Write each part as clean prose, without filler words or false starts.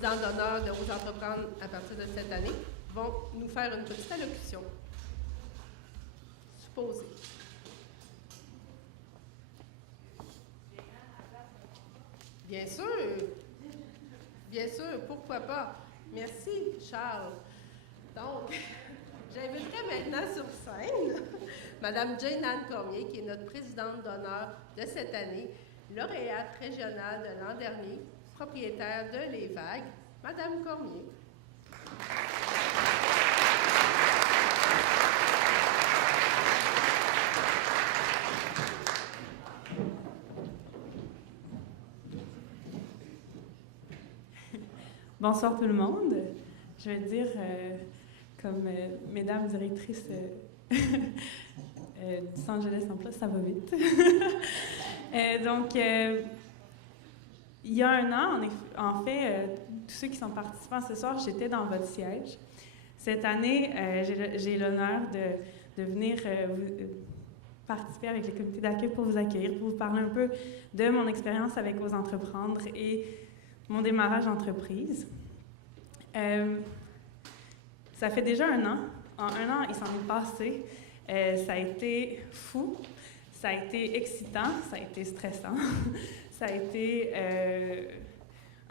présidents d'honneur de Ose Entreprendre à partir de cette année, vont nous faire une petite allocution. Supposée. Bien sûr, pourquoi pas. Merci, Charles. Donc, j'inviterai maintenant sur scène Mme Jane-Anne Cormier, qui est notre présidente d'honneur de cette année, lauréate régionale de l'an dernier, propriétaire de Les Vagues. Madame Cormier. Bonsoir tout le monde. Je vais dire, comme mesdames directrices du Centre Jeunesse Emploi, ça va vite. Donc, il y a un an, en fait, tous ceux qui sont participants ce soir, j'étais dans votre siège. Cette année, j'ai l'honneur de venir participer avec le comité d'accueil pour vous accueillir, pour vous parler un peu de mon expérience avec Ose Entreprendre et mon démarrage d'entreprise. Ça fait déjà un an. En un an, il s'en est passé. Ça a été fou, ça a été excitant, ça a été stressant, ça a été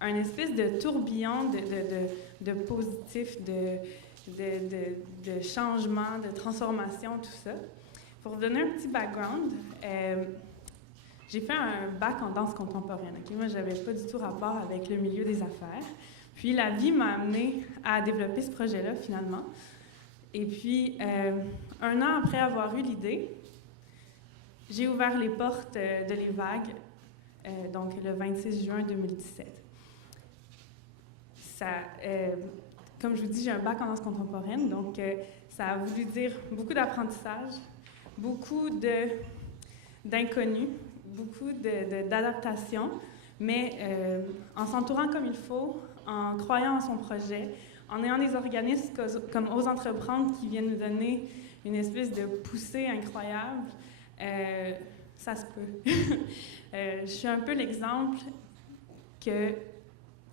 un espèce de tourbillon de positif, de changement, de transformation, tout ça. Pour vous donner un petit background, j'ai fait un bac en danse contemporaine. Okay? Moi, je n'avais pas du tout rapport avec le milieu des affaires. Puis, la vie m'a amenée à développer ce projet-là, finalement. Et puis, un an après avoir eu l'idée, j'ai ouvert les portes de Les Vagues, donc le 26 juin 2017. Comme je vous dis, j'ai un bac en danse contemporaine, donc ça a voulu dire beaucoup d'apprentissage, beaucoup d'inconnus, beaucoup d'adaptation, mais en s'entourant comme il faut, en croyant en son projet, en ayant des organismes comme Ose Entreprendre qui viennent nous donner une espèce de poussée incroyable, ça se peut. Je suis un peu l'exemple qu'il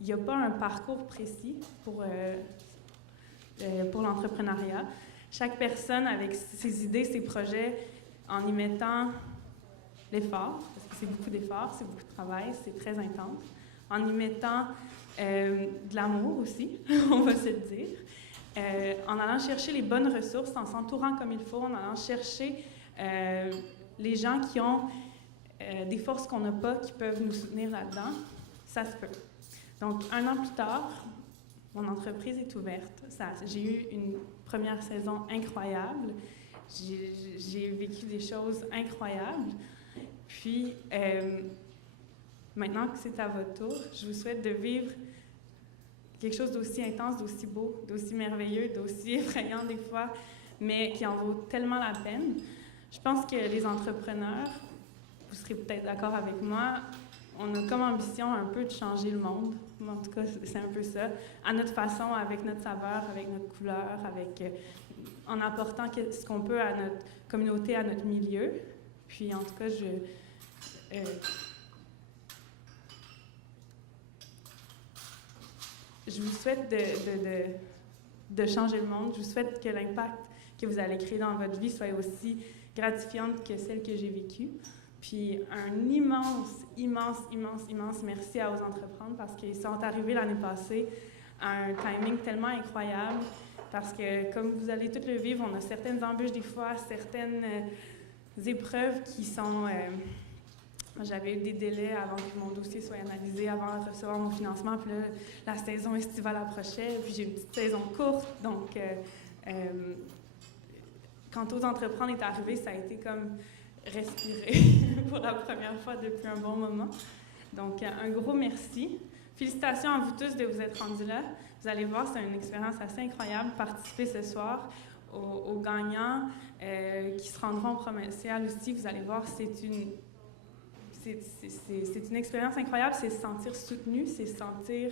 n'y a pas un parcours précis pour l'entrepreneuriat. Chaque personne avec ses idées, ses projets, en y mettant l'effort, parce que c'est beaucoup d'efforts, c'est beaucoup de travail, c'est très intense, en y mettant de l'amour aussi, on va se le dire, en allant chercher les bonnes ressources, en s'entourant comme il faut, en allant chercher les gens qui ont des forces qu'on n'a pas, qui peuvent nous soutenir là-dedans, ça se peut. Donc, un an plus tard, mon entreprise est ouverte. J'ai eu une première saison incroyable. J'ai vécu des choses incroyables. Puis, maintenant que c'est à votre tour, je vous souhaite de vivre quelque chose d'aussi intense, d'aussi beau, d'aussi merveilleux, d'aussi effrayant des fois, mais qui en vaut tellement la peine. Je pense que les entrepreneurs, vous serez peut-être d'accord avec moi, on a comme ambition un peu de changer le monde. En tout cas, c'est un peu ça. À notre façon, avec notre saveur, avec notre couleur, en apportant ce qu'on peut à notre communauté, à notre milieu. Puis, en tout cas, je vous souhaite de changer le monde. Je vous souhaite que l'impact que vous allez créer dans votre vie soit aussi gratifiant que celle que j'ai vécue. Puis un immense merci à Ose Entreprendre parce qu'ils sont arrivés l'année passée à un timing tellement incroyable parce que, comme vous allez tous le vivre, on a certaines embûches des fois, certaines épreuves qui sont... J'avais eu des délais avant que mon dossier soit analysé, avant de recevoir mon financement, puis là, la saison estivale approchait, puis j'ai une petite saison courte, donc quand Ose Entreprendre est arrivé, ça a été comme respirer pour la première fois depuis un bon moment. Donc, un gros merci. Félicitations à vous tous de vous être rendus là. Vous allez voir, c'est une expérience assez incroyable, participer ce soir aux gagnants qui se rendront au provincial aussi. Vous allez voir, c'est une expérience incroyable, c'est se sentir soutenu, c'est se sentir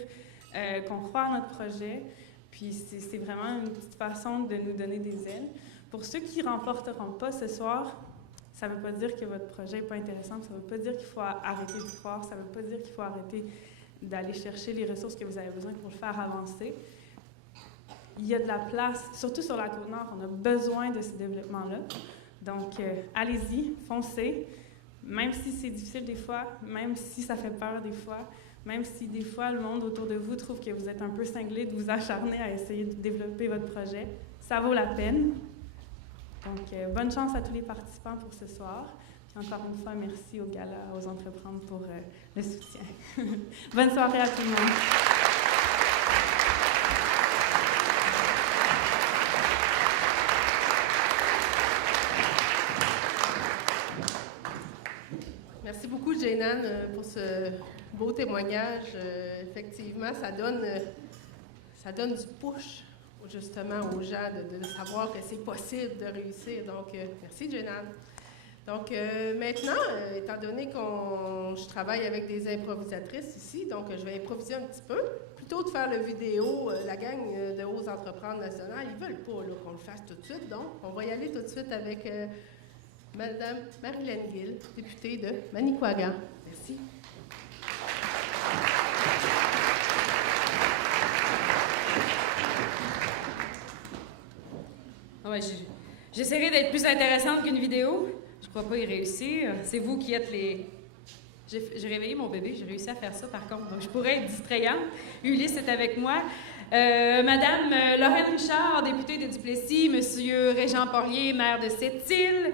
qu'on croit en notre projet, puis c'est vraiment une petite façon de nous donner des ailes. Pour ceux qui ne remporteront pas ce soir, ça ne veut pas dire que votre projet n'est pas intéressant, ça ne veut pas dire qu'il faut arrêter d'y croire, ça ne veut pas dire qu'il faut arrêter d'aller chercher les ressources que vous avez besoin pour le faire avancer. Il y a de la place, surtout sur la Côte-Nord, on a besoin de ce développement-là. Donc, allez-y, foncez, même si c'est difficile des fois, même si ça fait peur des fois, même si des fois le monde autour de vous trouve que vous êtes un peu cinglé de vous acharner à essayer de développer votre projet, ça vaut la peine. Donc, bonne chance à tous les participants pour ce soir. Puis encore une fois, merci au Gala, aux Entreprendre pour le soutien. Bonne soirée à tout le monde. Merci beaucoup, Jaynan, pour ce beau témoignage. Effectivement, ça donne du push, justement, aux gens de savoir que c'est possible de réussir. Donc, merci, Jaynan. Donc, maintenant, étant donné que je travaille avec des improvisatrices ici, donc je vais improviser un petit peu. Plutôt de faire le vidéo, la gang de Ose Entreprendre National, ils ne veulent pas qu'on le fasse tout de suite. Donc, on va y aller tout de suite avec Madame Marilyn Gill, députée de Manicouagan. Merci. Ouais, j'essaierai d'être plus intéressante qu'une vidéo. Je ne crois pas y réussir. C'est vous qui êtes les... J'ai réveillé mon bébé, j'ai réussi à faire ça par contre, donc je pourrais être distrayante. Ulysse est avec moi. Madame Lorraine Richard, députée de Duplessis, Monsieur Régent Porlier, maire de Sept-Îles,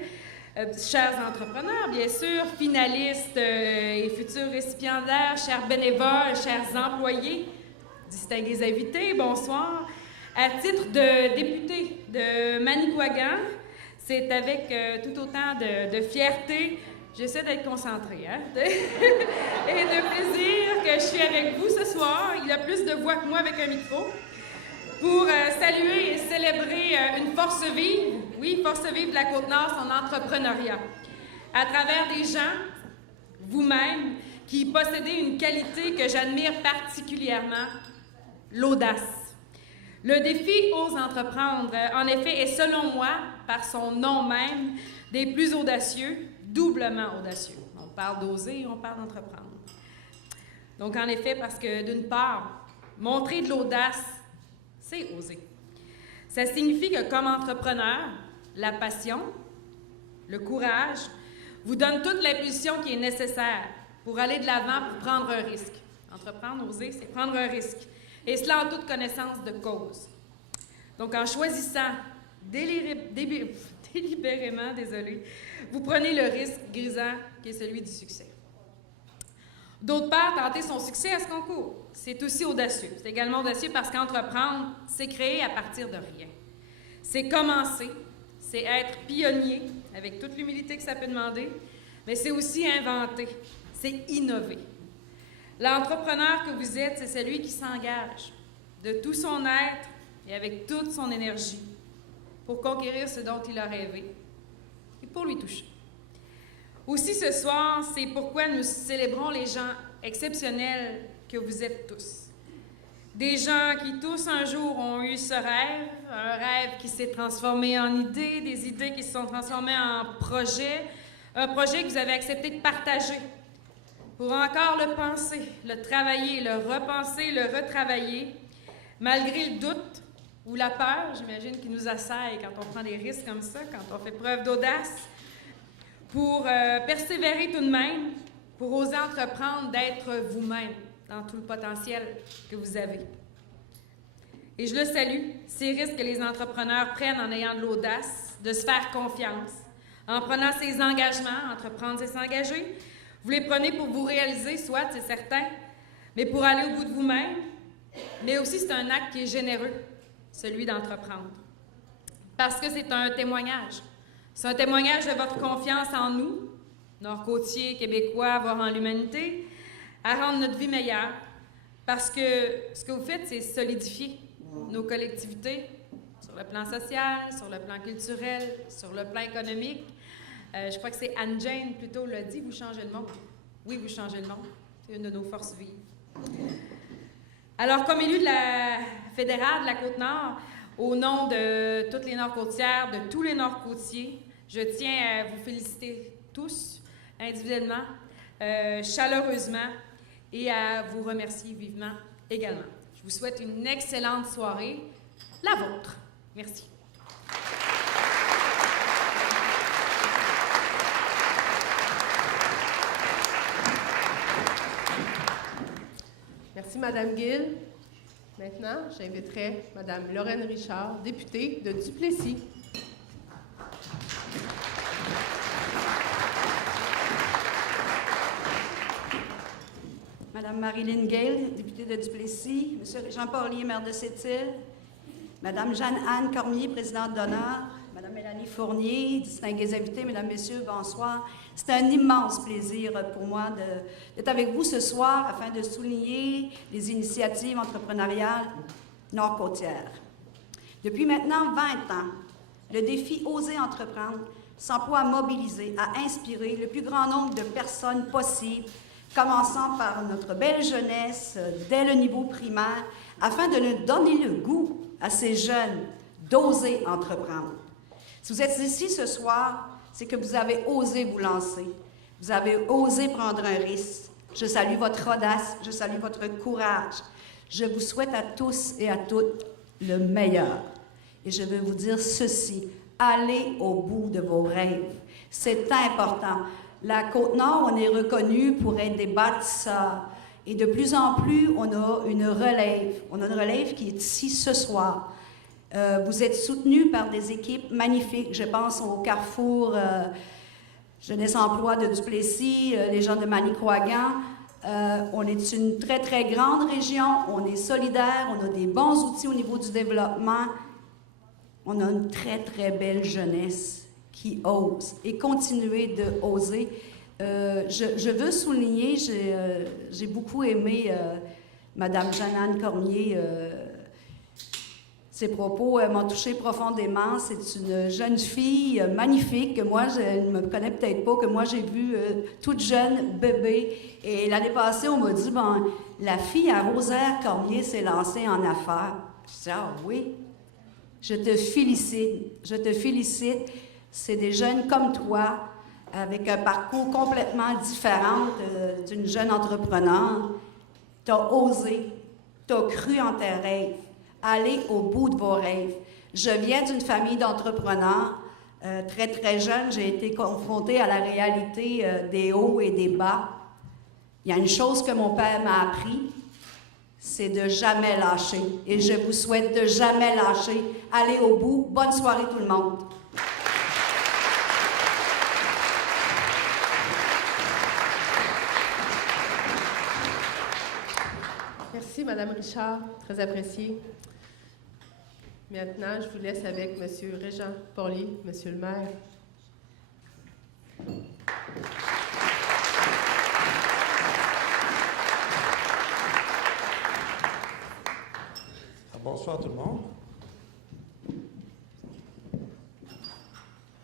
chers entrepreneurs, bien sûr, finalistes et futurs récipiendaires, chers bénévoles, chers employés, distingués invités, bonsoir. À titre de député de Manicouagan, c'est avec tout autant de fierté, j'essaie d'être concentrée, hein, et de plaisir que je suis avec vous ce soir. Il y a plus de voix que moi avec un micro, pour saluer et célébrer une force vive, oui, force vive de la Côte-Nord, son entrepreneuriat, à travers des gens, vous-même, qui possédez une qualité que j'admire particulièrement, l'audace. Le défi Ose Entreprendre, en effet, est selon moi, par son nom même, des plus audacieux, doublement audacieux. On parle d'oser et on parle d'entreprendre. Donc, en effet, parce que d'une part, montrer de l'audace, c'est oser. Ça signifie que comme entrepreneur, la passion, le courage, vous donne toute l'impulsion qui est nécessaire pour aller de l'avant, pour prendre un risque. Entreprendre, oser, c'est prendre un risque. Et cela en toute connaissance de cause. Donc, en choisissant délibérément, vous prenez le risque grisant qui est celui du succès. D'autre part, tenter son succès à ce concours, c'est aussi audacieux. C'est également audacieux parce qu'entreprendre, c'est créer à partir de rien. C'est commencer, c'est être pionnier, avec toute l'humilité que ça peut demander, mais c'est aussi inventer, c'est innover. L'entrepreneur que vous êtes, c'est celui qui s'engage de tout son être et avec toute son énergie pour conquérir ce dont il a rêvé et pour lui toucher. Aussi ce soir, c'est pourquoi nous célébrons les gens exceptionnels que vous êtes tous. Des gens qui tous un jour ont eu ce rêve, un rêve qui s'est transformé en idée, des idées qui se sont transformées en projet, un projet que vous avez accepté de partager pour encore le penser, le travailler, le repenser, le retravailler, malgré le doute ou la peur, j'imagine, qui nous assaille quand on prend des risques comme ça, quand on fait preuve d'audace, pour persévérer tout de même, pour oser entreprendre d'être vous-même dans tout le potentiel que vous avez. Et je le salue, ces risques que les entrepreneurs prennent en ayant de l'audace, de se faire confiance, en prenant ses engagements, entreprendre, c'est s'engager. Vous les prenez pour vous réaliser, soit, c'est certain, mais pour aller au bout de vous-même. Mais aussi, c'est un acte qui est généreux, celui d'entreprendre. Parce que c'est un témoignage. C'est un témoignage de votre confiance en nous, Nord-Côtiers, Québécois, voire en l'humanité, à rendre notre vie meilleure. Parce que ce que vous faites, c'est solidifier nos collectivités sur le plan social, sur le plan culturel, sur le plan économique. Je crois que c'est Anne-Jane, plutôt, l'a dit, vous changez le monde. Oui, vous changez le monde. C'est une de nos forces vives. Alors, comme élu de la fédérale de la Côte-Nord, au nom de toutes les Nord-Côtières, de tous les Nord-Côtiers, je tiens à vous féliciter tous, individuellement, chaleureusement, et à vous remercier vivement également. Je vous souhaite une excellente soirée, la vôtre. Merci. Merci, Mme Gill. Maintenant, j'inviterai Mme Lorraine Richard, députée de Duplessis. Madame Marilyn Gale, députée de Duplessis, Monsieur Jean-Paul Lier, maire de Sept-Îles, Madame Jeanne-Anne Cormier, présidente d'honneur, Madame Mélanie Fournier, distingués invités, Mesdames, Messieurs, bonsoir. C'est un immense plaisir pour moi d'être avec vous ce soir afin de souligner les initiatives entrepreneuriales nord-côtières. Depuis maintenant 20 ans, le défi « Oser entreprendre » s'emploie à mobiliser, à inspirer le plus grand nombre de personnes possible, commençant par notre belle jeunesse dès le niveau primaire, afin de nous donner le goût à ces jeunes d'oser entreprendre. Si vous êtes ici ce soir, c'est que vous avez osé vous lancer. Vous avez osé prendre un risque. Je salue votre audace, je salue votre courage. Je vous souhaite à tous et à toutes le meilleur. Et je veux vous dire ceci, allez au bout de vos rêves. C'est important. La Côte-Nord, on est reconnu pour être des bâtisseurs. Et de plus en plus, on a une relève. On a une relève qui est ici ce soir. Vous êtes soutenus par des équipes magnifiques. Je pense au Carrefour Jeunesse Emploi de Duplessis, les gens de Manicouagan. On est une très, très grande région. On est solidaire. On a des bons outils au niveau du développement. On a une très, très belle jeunesse qui ose et continuer de oser. Je veux souligner, j'ai beaucoup aimé Mme Jeanne-Anne Cormier. Ses propos m'ont touché profondément. C'est une jeune fille magnifique que moi, je ne me connais peut-être pas, que moi j'ai vue toute jeune, bébé. Et l'année passée, on m'a dit, bon, la fille à Rosaire Cormier s'est lancée en affaires. Je dis, ah oui, je te félicite, je te félicite. C'est des jeunes comme toi, avec un parcours complètement différent d'une jeune entrepreneur. Tu as osé, tu as cru en tes rêves. Allez au bout de vos rêves. Je viens d'une famille d'entrepreneurs. Très, très jeune, j'ai été confrontée à la réalité des hauts et des bas. Il y a une chose que mon père m'a appris, c'est de jamais lâcher. Et je vous souhaite de jamais lâcher. Allez au bout. Bonne soirée tout le monde. Merci, Mme Richard. Très apprécié. Maintenant, je vous laisse avec M. Régent Porlier, M. le maire. Bonsoir tout le monde.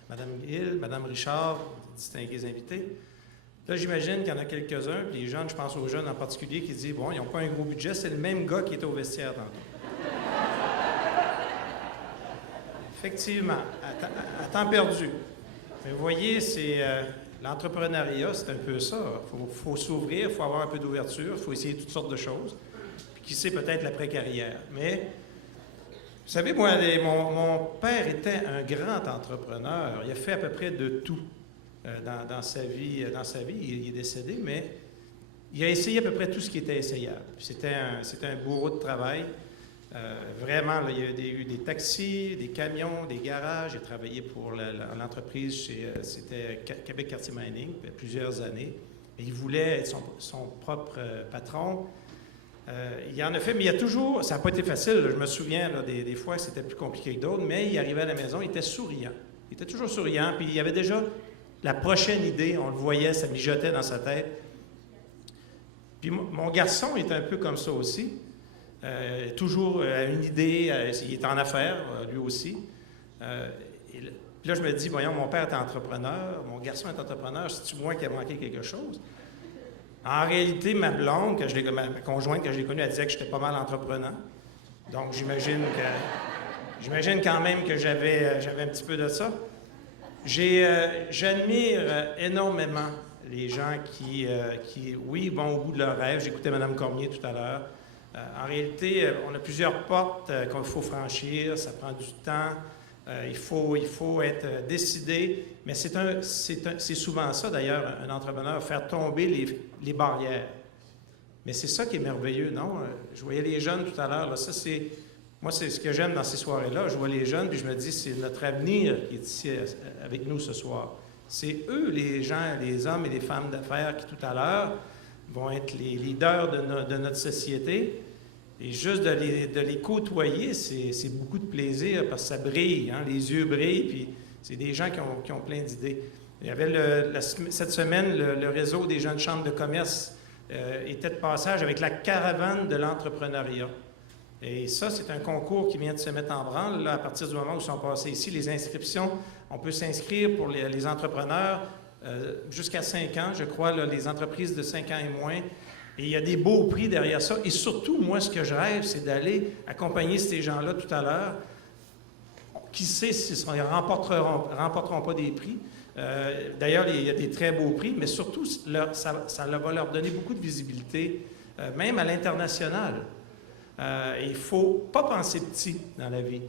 Madame Gill, Madame Richard, distingués invités. Là, j'imagine qu'il y en a quelques-uns, puis les jeunes, je pense aux jeunes en particulier, qui disent, bon, ils n'ont pas un gros budget, c'est le même gars qui était au vestiaire tantôt. Effectivement, à temps perdu. Mais vous voyez, c'est l'entrepreneuriat, c'est un peu ça. Il faut s'ouvrir, il faut avoir un peu d'ouverture, il faut essayer toutes sortes de choses. Puis qui sait, peut-être l'après-carrière. Mais, vous savez, moi, mon père était un grand entrepreneur. Il a fait à peu près de tout dans sa vie. Il est décédé, mais il a essayé à peu près tout ce qui était essayable. C'était un bourreau de travail. Vraiment, là, il y a eu des taxis, des camions, des garages. J'ai travaillé pour l'entreprise c'était Québec Quartier Mining, plusieurs années. Et il voulait être son propre patron. Il en a fait, mais il y a toujours... Ça n'a pas été facile. Là, je me souviens là, des fois, c'était plus compliqué que d'autres, mais il arrivait à la maison, il était souriant. Il était toujours souriant, puis il y avait déjà la prochaine idée, on le voyait, ça mijotait dans sa tête. Puis mon garçon est un peu comme ça aussi. Toujours une idée, il est en affaires, lui aussi. Puis là, je me dis, voyons, mon père est entrepreneur, mon garçon est entrepreneur, c'est-tu moi qui a manqué quelque chose? En réalité, ma blonde, ma conjointe que je l'ai connue, elle disait que j'étais pas mal entreprenant. Donc, j'imagine quand même que j'avais un petit peu de ça. J'admire énormément les gens qui, oui, vont au bout de leurs rêves. J'écoutais Mme Cormier tout à l'heure. En réalité, on a plusieurs portes qu'il faut franchir, ça prend du temps, il faut être décidé, mais c'est souvent ça d'ailleurs, un entrepreneur, faire tomber les barrières. Mais c'est ça qui est merveilleux, non? Je voyais les jeunes tout à l'heure, moi c'est ce que j'aime dans ces soirées-là, je vois les jeunes, puis je me dis, c'est notre avenir qui est ici avec nous ce soir. C'est eux, les gens, les hommes et les femmes d'affaires qui tout à l'heure vont être les leaders de notre société. Et juste de les côtoyer, c'est beaucoup de plaisir parce que ça brille, hein, les yeux brillent, puis c'est des gens qui ont plein d'idées. Il y avait cette semaine, le réseau des jeunes chambres de commerce était de passage avec la caravane de l'entrepreneuriat. Et ça, c'est un concours qui vient de se mettre en branle. Là, à partir du moment où ils sont passés ici, les inscriptions, on peut s'inscrire pour les entrepreneurs jusqu'à 5 ans, je crois, là, les entreprises de 5 ans et moins. Et il y a des beaux prix derrière ça. Et surtout, moi, ce que je rêve, c'est d'aller accompagner ces gens-là tout à l'heure. Qui sait s'ils ne remporteront pas des prix. D'ailleurs, il y a des très beaux prix, mais surtout, ça va leur donner beaucoup de visibilité, même à l'international. Il ne faut pas penser petit dans la vie.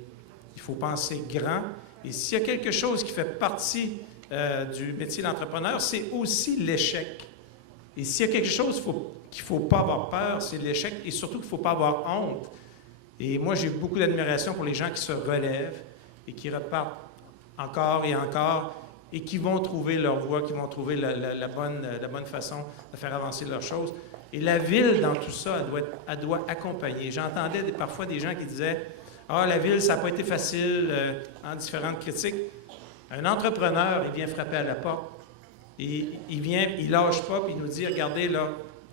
Il faut penser grand. Et s'il y a quelque chose qui fait partie du métier d'entrepreneur, c'est aussi l'échec. Et s'il y a quelque chose qu'il ne faut pas avoir peur, c'est l'échec et surtout qu'il ne faut pas avoir honte. Et moi, j'ai beaucoup d'admiration pour les gens qui se relèvent et qui repartent encore et encore et qui vont trouver leur voie, qui vont trouver la bonne façon de faire avancer leurs choses. Et la ville, dans tout ça, elle doit accompagner. J'entendais parfois des gens qui disaient « Ah, la ville, ça n'a pas été facile en différentes critiques. » Un entrepreneur, il vient frapper à la porte. Et il lâche pas, puis il nous dit, regardez, là,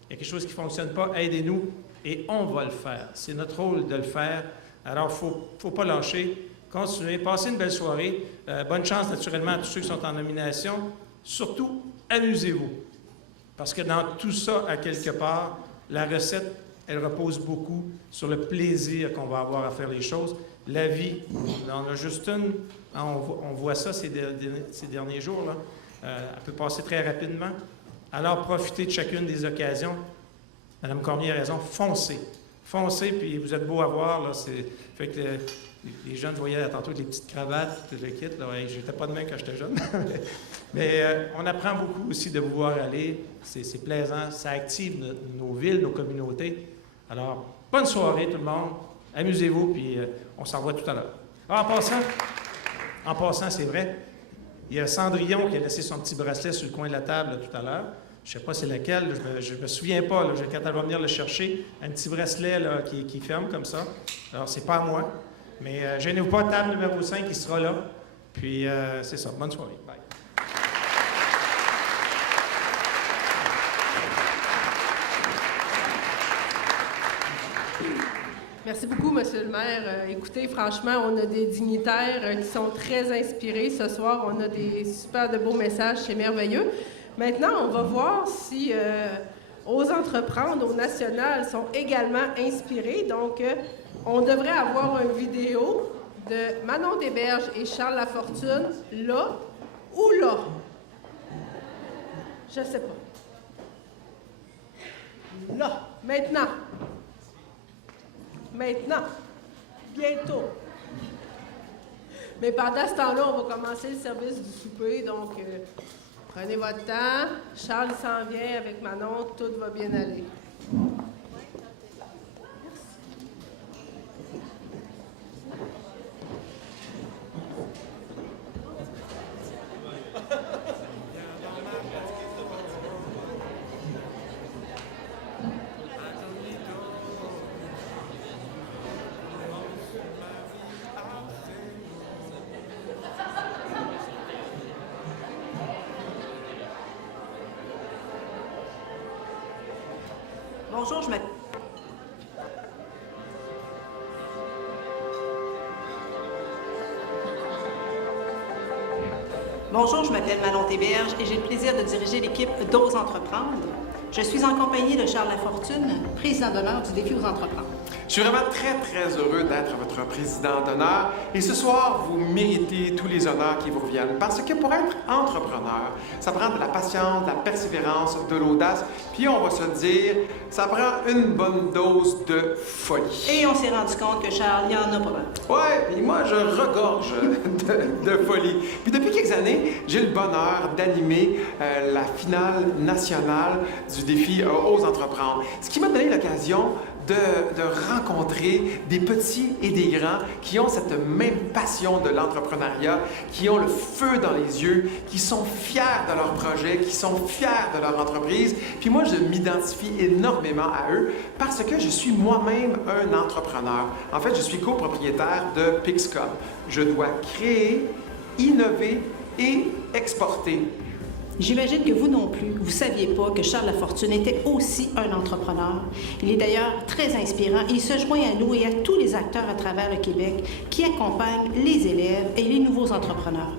il y a quelque chose qui ne fonctionne pas, aidez-nous, et on va le faire. C'est notre rôle de le faire. Alors, il ne faut pas lâcher. Continuez, passez une belle soirée. Bonne chance, naturellement, à tous ceux qui sont en nomination. Surtout, amusez-vous. Parce que dans tout ça, à quelque part, la recette, elle repose beaucoup sur le plaisir qu'on va avoir à faire les choses. La vie, on en a juste une. On voit ça ces derniers jours, là. Elle peut passer très rapidement. Alors, profitez de chacune des occasions. Mme Cormier a raison, foncez. Foncez, puis vous êtes beau à voir. Là, fait que les jeunes, voyaient tantôt les petites cravates, tout le kit. J'étais pas de même quand j'étais jeune. Mais on apprend beaucoup aussi de vous voir aller. C'est plaisant. Ça active nos villes, nos communautés. Alors, bonne soirée tout le monde. Amusez-vous, puis on s'en revoit tout à l'heure. En passant, c'est vrai, il y a Cendrillon qui a laissé son petit bracelet sur le coin de la table là, tout à l'heure. Je ne sais pas c'est lequel, je me souviens pas. Là, quand elle va venir le chercher, un petit bracelet là, qui ferme comme ça. Alors, c'est pas à moi. Mais gênez-vous pas, table numéro 5, il sera là. Puis, c'est ça. Bonne soirée. Bye. Merci beaucoup, Monsieur le maire. Écoutez, franchement, on a des dignitaires qui sont très inspirés ce soir. On a des super de beaux messages, c'est merveilleux. Maintenant, on va voir si Ose Entreprendre au national sont également inspirés. Donc, on devrait avoir une vidéo de Manon Desberges et Charles Lafortune, là ou là. Je ne sais pas. Là, maintenant. Maintenant, bientôt. Mais pendant ce temps-là, on va commencer le service du souper, donc prenez votre temps. Charles s'en vient avec Manon, tout va bien aller. Bonjour, je m'appelle Manon Desberges et j'ai le plaisir de diriger l'équipe d'Ose Entreprendre. Je suis en compagnie de Charles Lafortune, président d'honneur du Défi Ose Entreprendre. Je suis vraiment très, très heureux d'être votre président d'honneur et ce soir, vous méritez tous les honneurs qui vous reviennent parce que pour être entrepreneur, ça prend de la patience, de la persévérance, de l'audace, puis on va se dire, ça prend une bonne dose de folie. Et on s'est rendu compte que Charles, il y en a pas mal. Ouais, puis moi, je regorge de folie. Puis depuis quelques années, j'ai le bonheur d'animer la finale nationale du défi Ose entreprendre. Ce qui m'a donné l'occasion de rencontrer des petits et des grands qui ont cette même passion de l'entrepreneuriat, qui ont le feu dans les yeux, qui sont fiers de leur projet, qui sont fiers de leur entreprise. Puis moi, je m'identifie énormément à eux parce que je suis moi-même un entrepreneur. En fait, je suis copropriétaire de Pixcom. Je dois créer, innover et exporter. J'imagine que vous non plus, vous ne saviez pas que Charles Lafortune était aussi un entrepreneur. Il est d'ailleurs très inspirant et il se joint à nous et à tous les acteurs à travers le Québec qui accompagnent les élèves et les nouveaux entrepreneurs.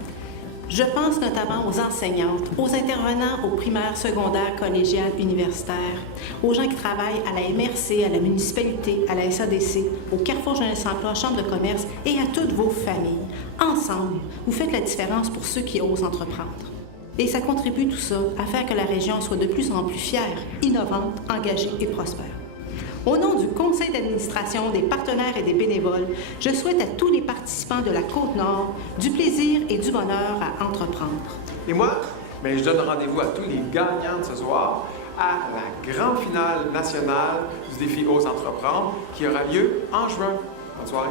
Je pense notamment aux enseignantes, aux intervenants aux primaires, secondaires, collégiales, universitaires, aux gens qui travaillent à la MRC, à la municipalité, à la SADC, au Carrefour Jeunesse Emploi, Chambre de commerce et à toutes vos familles. Ensemble, vous faites la différence pour ceux qui osent entreprendre. Et ça contribue tout ça à faire que la région soit de plus en plus fière, innovante, engagée et prospère. Au nom du conseil d'administration, des partenaires et des bénévoles, je souhaite à tous les participants de la Côte-Nord du plaisir et du bonheur à entreprendre. Et moi, je donne rendez-vous à tous les gagnants de ce soir à la grande finale nationale du défi Ose entreprendre qui aura lieu en juin. Bonne soirée.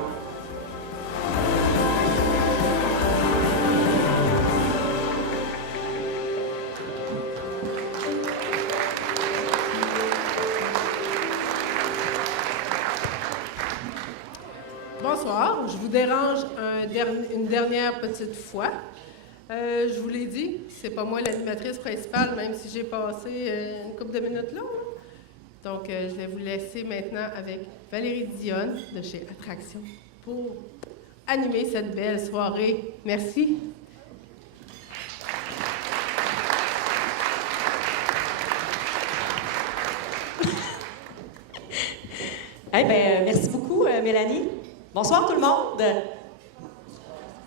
Bonsoir, je vous dérange une dernière petite fois. Je vous l'ai dit, c'est pas moi l'animatrice principale, même si j'ai passé une couple de minutes là. Donc, je vais vous laisser maintenant avec Valérie Dionne de chez Attraction pour animer cette belle soirée. Merci. Merci beaucoup, Mélanie. Bonsoir tout le monde.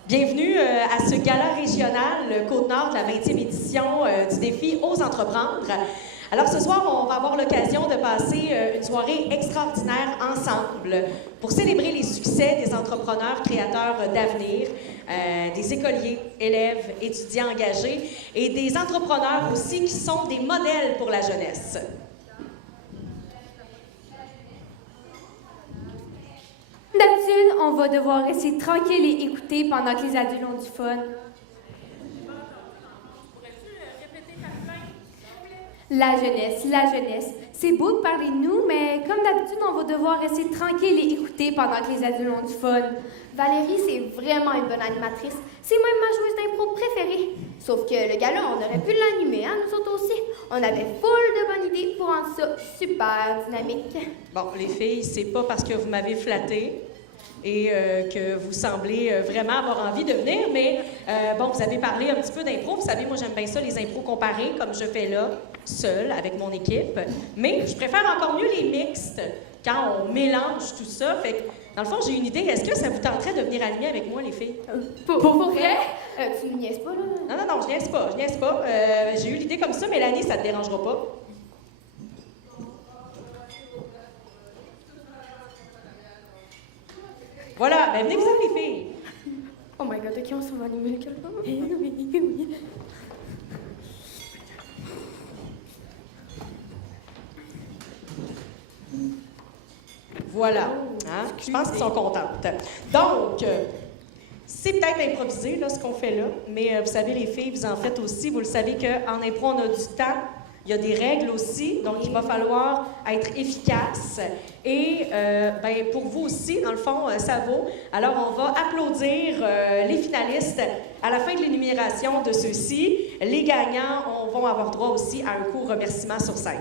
Bienvenue à ce gala régional Côte-Nord de la 20e édition du défi Ose entreprendre. Alors ce soir, on va avoir l'occasion de passer une soirée extraordinaire ensemble pour célébrer les succès des entrepreneurs créateurs d'avenir, des écoliers, élèves, étudiants engagés et des entrepreneurs aussi qui sont des modèles pour la jeunesse. D'habitude, on va devoir rester tranquille et écouter pendant que les adultes ont du fun. La jeunesse. C'est beau de parler de nous, mais comme d'habitude, on va devoir rester tranquille et écouter pendant que les adultes ont du fun. Valérie, c'est vraiment une bonne animatrice. C'est même ma joueuse d'impro préférée. Sauf que le gala, on aurait pu l'animer, hein, nous autres aussi. On avait full de bonnes idées pour rendre ça super dynamique. Bon, les filles, c'est pas parce que vous m'avez flattée et que vous semblez vraiment avoir envie de venir, mais vous avez parlé un petit peu d'impro. Vous savez, moi, j'aime bien ça, les impros comparés, comme je fais là, seule, avec mon équipe. Mais je préfère encore mieux les mixtes, quand on mélange tout ça. Fait que, dans le fond, j'ai une idée. Est-ce que ça vous tenterait de venir animer avec moi, les filles? Pour vrai? Tu me niaises pas, là? Non, je niaise pas. J'ai eu l'idée comme ça. Mélanie, ça te dérangera pas? Voilà, venez vous en les filles. Oh my God, OK, on s'en va animer le gala. Oui. Voilà. Hein? Je pense qu'ils sont contentes. Donc, c'est peut-être improvisé, là, ce qu'on fait là, mais vous savez, les filles, vous en faites aussi. Vous le savez qu'en impro, on a du temps. Il y a des règles aussi, donc il va falloir être efficace. Et pour vous aussi, dans le fond, ça vaut. Alors, on va applaudir les finalistes à la fin de l'énumération de ceux-ci. Les gagnants vont avoir droit aussi à un court remerciement sur scène.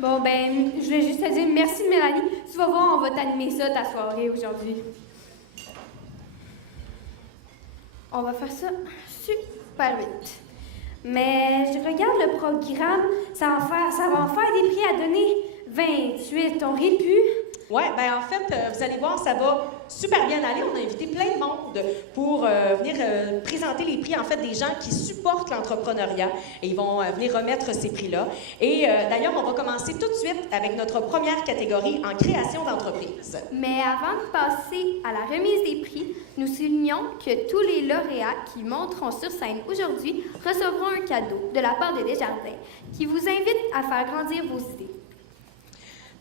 Bon, je voulais juste te dire merci, Mélanie. Tu vas voir, on va t'animer ça, ta soirée, aujourd'hui. On va faire ça super vite. Mais je regarde le programme, ça va en faire des prix à donner. 28, on rit plus. Oui, bien en fait, vous allez voir, ça va super bien aller. On a invité plein de monde pour venir présenter les prix, en fait, des gens qui supportent l'entrepreneuriat. Et ils vont venir remettre ces prix-là. Et d'ailleurs, on va commencer tout de suite avec notre première catégorie en création d'entreprise. Mais avant de passer à la remise des prix, nous soulignons que tous les lauréats qui monteront sur scène aujourd'hui recevront un cadeau de la part de Desjardins qui vous invite à faire grandir vos idées.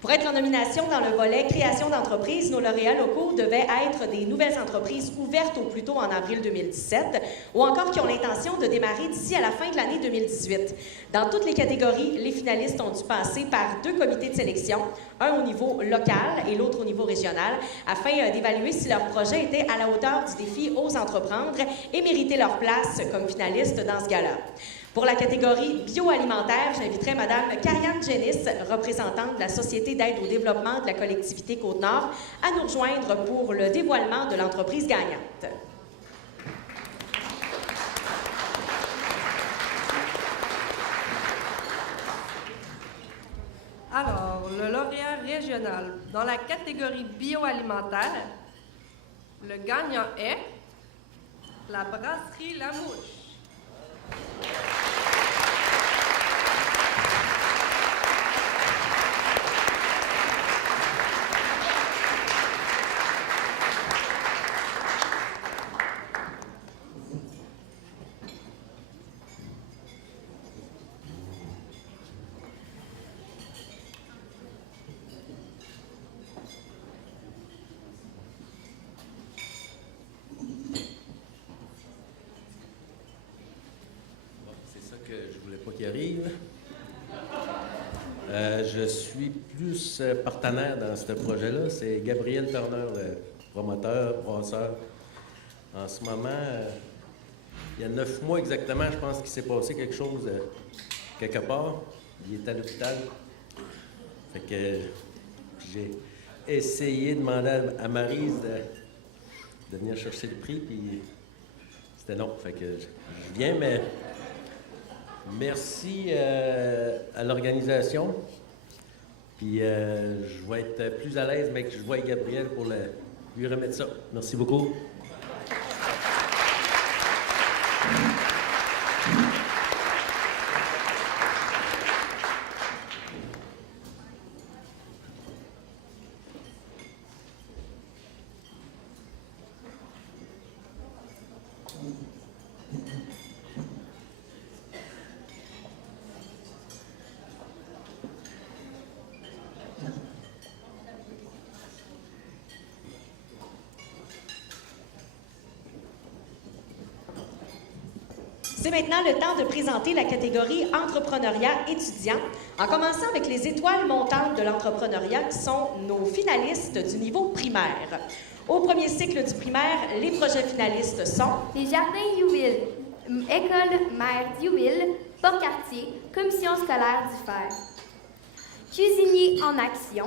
Pour être en nomination dans le volet création d'entreprise, nos lauréats locaux devaient être des nouvelles entreprises ouvertes au plus tôt en avril 2017 ou encore qui ont l'intention de démarrer d'ici à la fin de l'année 2018. Dans toutes les catégories, les finalistes ont dû passer par 2 comités de sélection, un au niveau local et l'autre au niveau régional, afin d'évaluer si leur projet était à la hauteur du défi Ose entreprendre et mériter leur place comme finaliste dans ce gala. Pour la catégorie bioalimentaire, j'inviterai Mme Karianne Genis, représentante de la Société d'aide au développement de la collectivité Côte-Nord, à nous rejoindre pour le dévoilement de l'entreprise gagnante. Alors, le lauréat régional dans la catégorie bioalimentaire, le gagnant est la brasserie La Mouche. Qui arrive. Je suis plus partenaire dans ce projet-là. C'est Gabriel Turner, le promoteur, brasseur. En ce moment, il y a 9 mois exactement, je pense qu'il s'est passé quelque chose quelque part. Il est à l'hôpital. Fait que j'ai essayé de demander à Maryse de venir chercher le prix, puis c'était non. Fait que je viens, mais merci à l'organisation. Puis je vais être plus à l'aise, mais que je vois Gabriel pour lui remettre ça. Merci beaucoup. C'est maintenant le temps de présenter la catégorie entrepreneuriat étudiant, en commençant avec les étoiles montantes de l'entrepreneuriat qui sont nos finalistes du niveau primaire. Au premier cycle du primaire, les projets finalistes sont Les Jardins Youville, École Mère d'Youville, Port-Cartier, Commission scolaire du Fer. Cuisinier en action,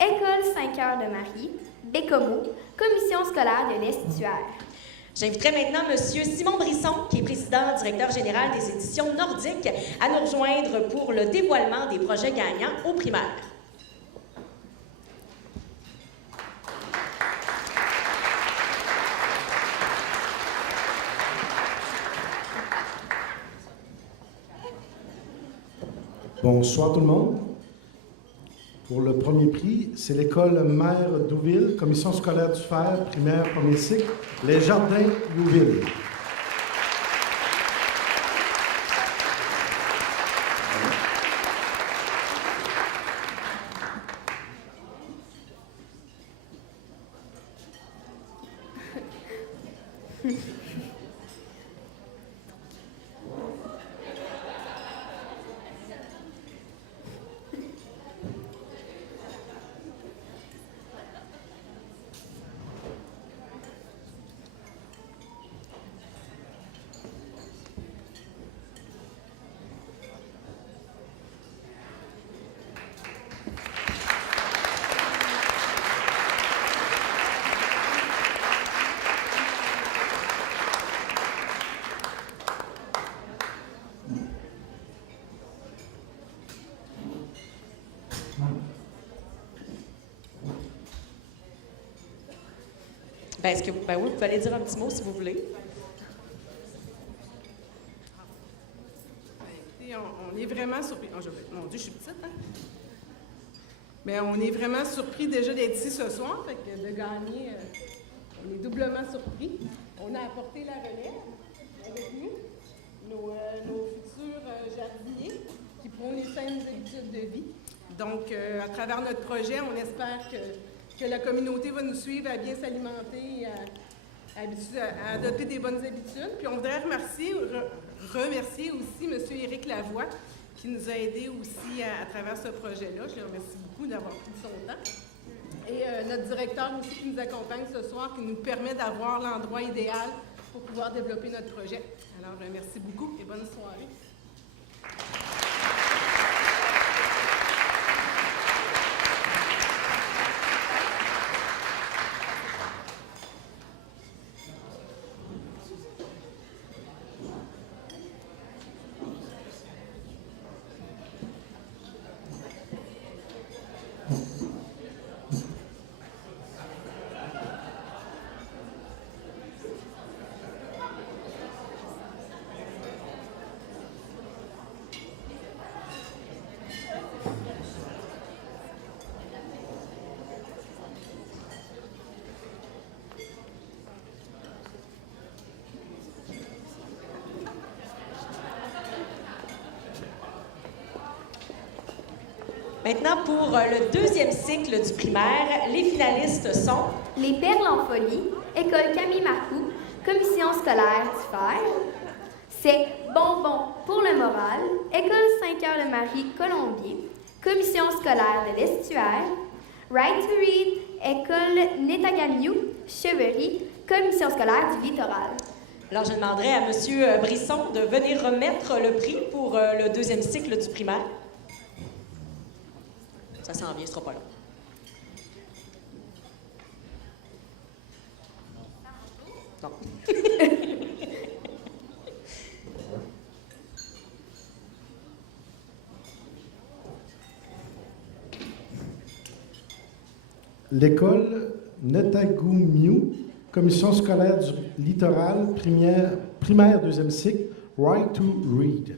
École 5 heures de Marie, Bécomo, Commission scolaire de l'Estuaire. J'inviterai maintenant M. Simon Brisson, qui est président directeur général des éditions Nordiques, à nous rejoindre pour le dévoilement des projets gagnants au primaire. Bonsoir tout le monde. Pour le premier prix, c'est l'école Mère d'Youville, commission scolaire du Fer, primaire, premier cycle, les Jardins Youville. Ben, oui, vous pouvez aller dire un petit mot si vous voulez. Écoutez, on est vraiment surpris. Mon Dieu, je suis petite, hein? Mais on est vraiment surpris déjà d'être ici ce soir, fait que de gagner, on est doublement surpris. On a apporté la relève avec nous, nos futurs jardiniers qui prônent les saines habitudes de vie. Donc, à travers notre projet, on espère que la communauté va nous suivre à bien s'alimenter, à adopter des bonnes habitudes. Puis on voudrait remercier aussi M. Éric Lavoie, qui nous a aidés aussi à travers ce projet-là. Je le remercie beaucoup d'avoir pris son temps. Et notre directeur aussi qui nous accompagne ce soir, qui nous permet d'avoir l'endroit idéal pour pouvoir développer notre projet. Alors, merci beaucoup et bonne soirée. Maintenant, pour le deuxième cycle du primaire, les finalistes sont... Les Perles en folie, École Camille Marcoux, Commission scolaire du Fer. C'est Bonbon pour le moral, École Saint-Cœur-de-Marie Colombier, Commission scolaire de l'Estuaire. Right to Read, École Netagamiou, Cheverie, Commission scolaire du Littoral. Alors, je demanderai à M. Brisson de venir remettre le prix pour le deuxième cycle du primaire. Ça s'en vient, ce sera pas long. Non. L'école Netagamiou, Commission scolaire du Littoral, primaire deuxième cycle, Right to Read.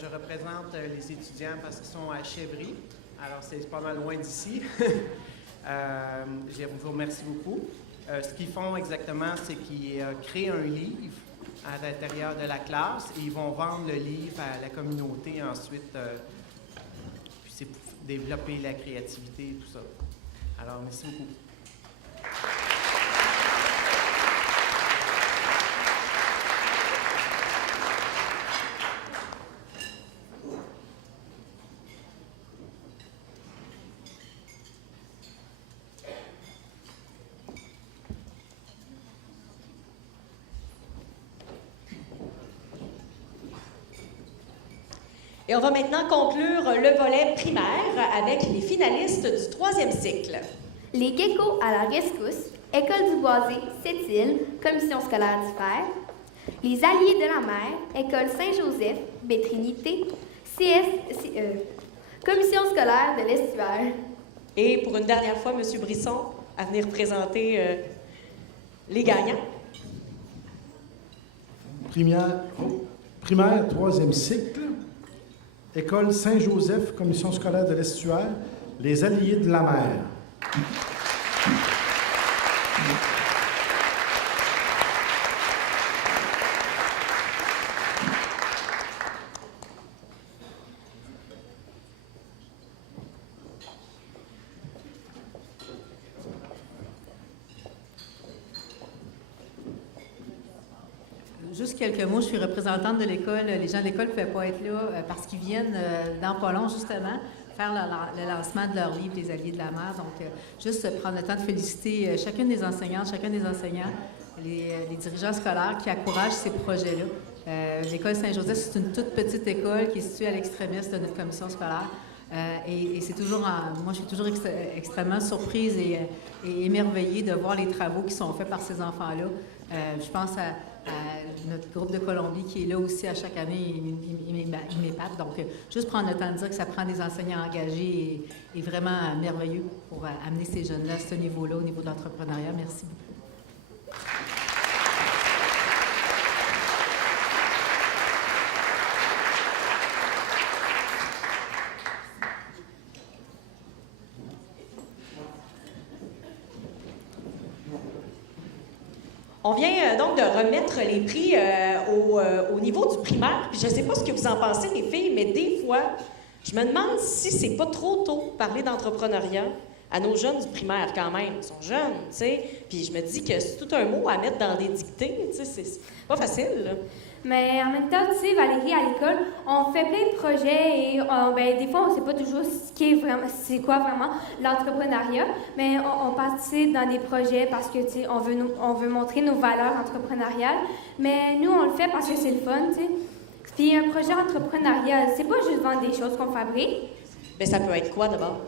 Je représente les étudiants parce qu'ils sont à Chevry. Alors, c'est pas mal loin d'ici. Je vous remercie beaucoup. Ce qu'ils font exactement, c'est qu'ils créent un livre à l'intérieur de la classe et ils vont vendre le livre à la communauté ensuite. Puis c'est pour développer la créativité et tout ça. Alors, merci beaucoup. Et on va maintenant conclure le volet primaire avec les finalistes du troisième cycle. Les Geckos à la rescousse, École du Boisé, Sept-Îles, Commission scolaire du Fer. Les Alliés de la Mer, École Saint-Joseph, Bétrinité, Commission scolaire de l'Estuaire. Et pour une dernière fois, M. Brisson, à venir présenter les gagnants. Primaire troisième cycle, École Saint-Joseph, Commission scolaire de l'Estuaire, les Alliés de la Mer. Juste quelques mots. Je suis représentante de l'école. Les gens de l'école ne pouvaient pas être là parce qu'ils viennent dans pas long, justement, faire le lancement de leur livre, Les Alliés de la Mer. Donc, juste prendre le temps de féliciter chacune des enseignantes, chacun des enseignants, les dirigeants scolaires qui encouragent ces projets-là, L'école Saint-Joseph, c'est une toute petite école qui est située à l'extrémiste de notre commission scolaire. Et c'est toujours, moi, je suis toujours extrêmement surprise et émerveillée de voir les travaux qui sont faits par ces enfants-là. Je pense à notre groupe de Colombie qui est là aussi à chaque année, il m'épate. Donc, juste prendre le temps de dire que ça prend des enseignants engagés et vraiment merveilleux pour amener ces jeunes-là à ce niveau-là, au niveau de l'entrepreneuriat. Merci beaucoup. On vient donc de remettre les prix au niveau du primaire. Puis je ne sais pas ce que vous en pensez, les filles, mais des fois, je me demande si c'est pas trop tôt de parler d'entrepreneuriat à nos jeunes du primaire quand même. Ils sont jeunes, tu sais. Puis je me dis que c'est tout un mot à mettre dans des dictées, tu sais, c'est pas facile, là. Mais en même temps, tu sais, Valérie, à l'école, on fait plein de projets et des fois, on ne sait pas toujours c'est quoi vraiment l'entrepreneuriat, mais on participe dans des projets parce que, tu sais, on veut montrer nos valeurs entrepreneuriales, mais nous, on le fait parce que c'est le fun, tu sais. Puis un projet entrepreneurial, c'est pas juste vendre des choses qu'on fabrique. Mais ça peut être quoi d'abord?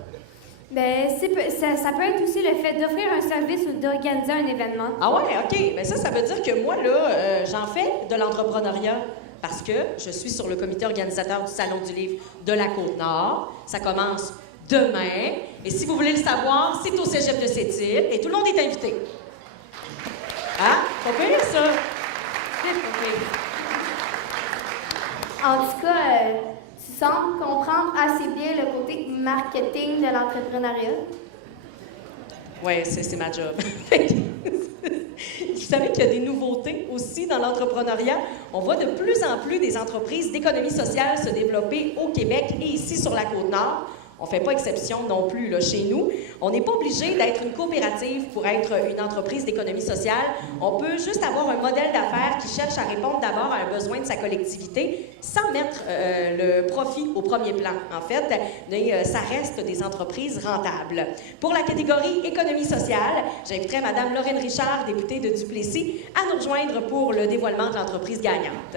Ben, ça peut être aussi le fait d'offrir un service ou d'organiser un événement. Ah ouais, OK. Mais ça veut dire que moi, là, j'en fais de l'entrepreneuriat parce que je suis sur le comité organisateur du Salon du livre de la Côte-Nord. Ça commence demain. Et si vous voulez le savoir, c'est au cégep de Sept-Îles et tout le monde est invité. Hein? Pas pire, ça? C'est pas pire. En tout cas, tu sembles comprendre assez bien le côté marketing de l'entrepreneuriat. Oui, c'est ma job. Vous savez qu'il y a des nouveautés aussi dans l'entrepreneuriat. On voit de plus en plus des entreprises d'économie sociale se développer au Québec et ici sur la Côte-Nord. On ne fait pas exception non plus là, chez nous. On n'est pas obligé d'être une coopérative pour être une entreprise d'économie sociale. On peut juste avoir un modèle d'affaires qui cherche à répondre d'abord à un besoin de sa collectivité sans mettre le profit au premier plan. En fait, ça reste des entreprises rentables. Pour la catégorie économie sociale, j'inviterai Mme Lorraine Richard, députée de Duplessis, à nous rejoindre pour le dévoilement de l'entreprise gagnante.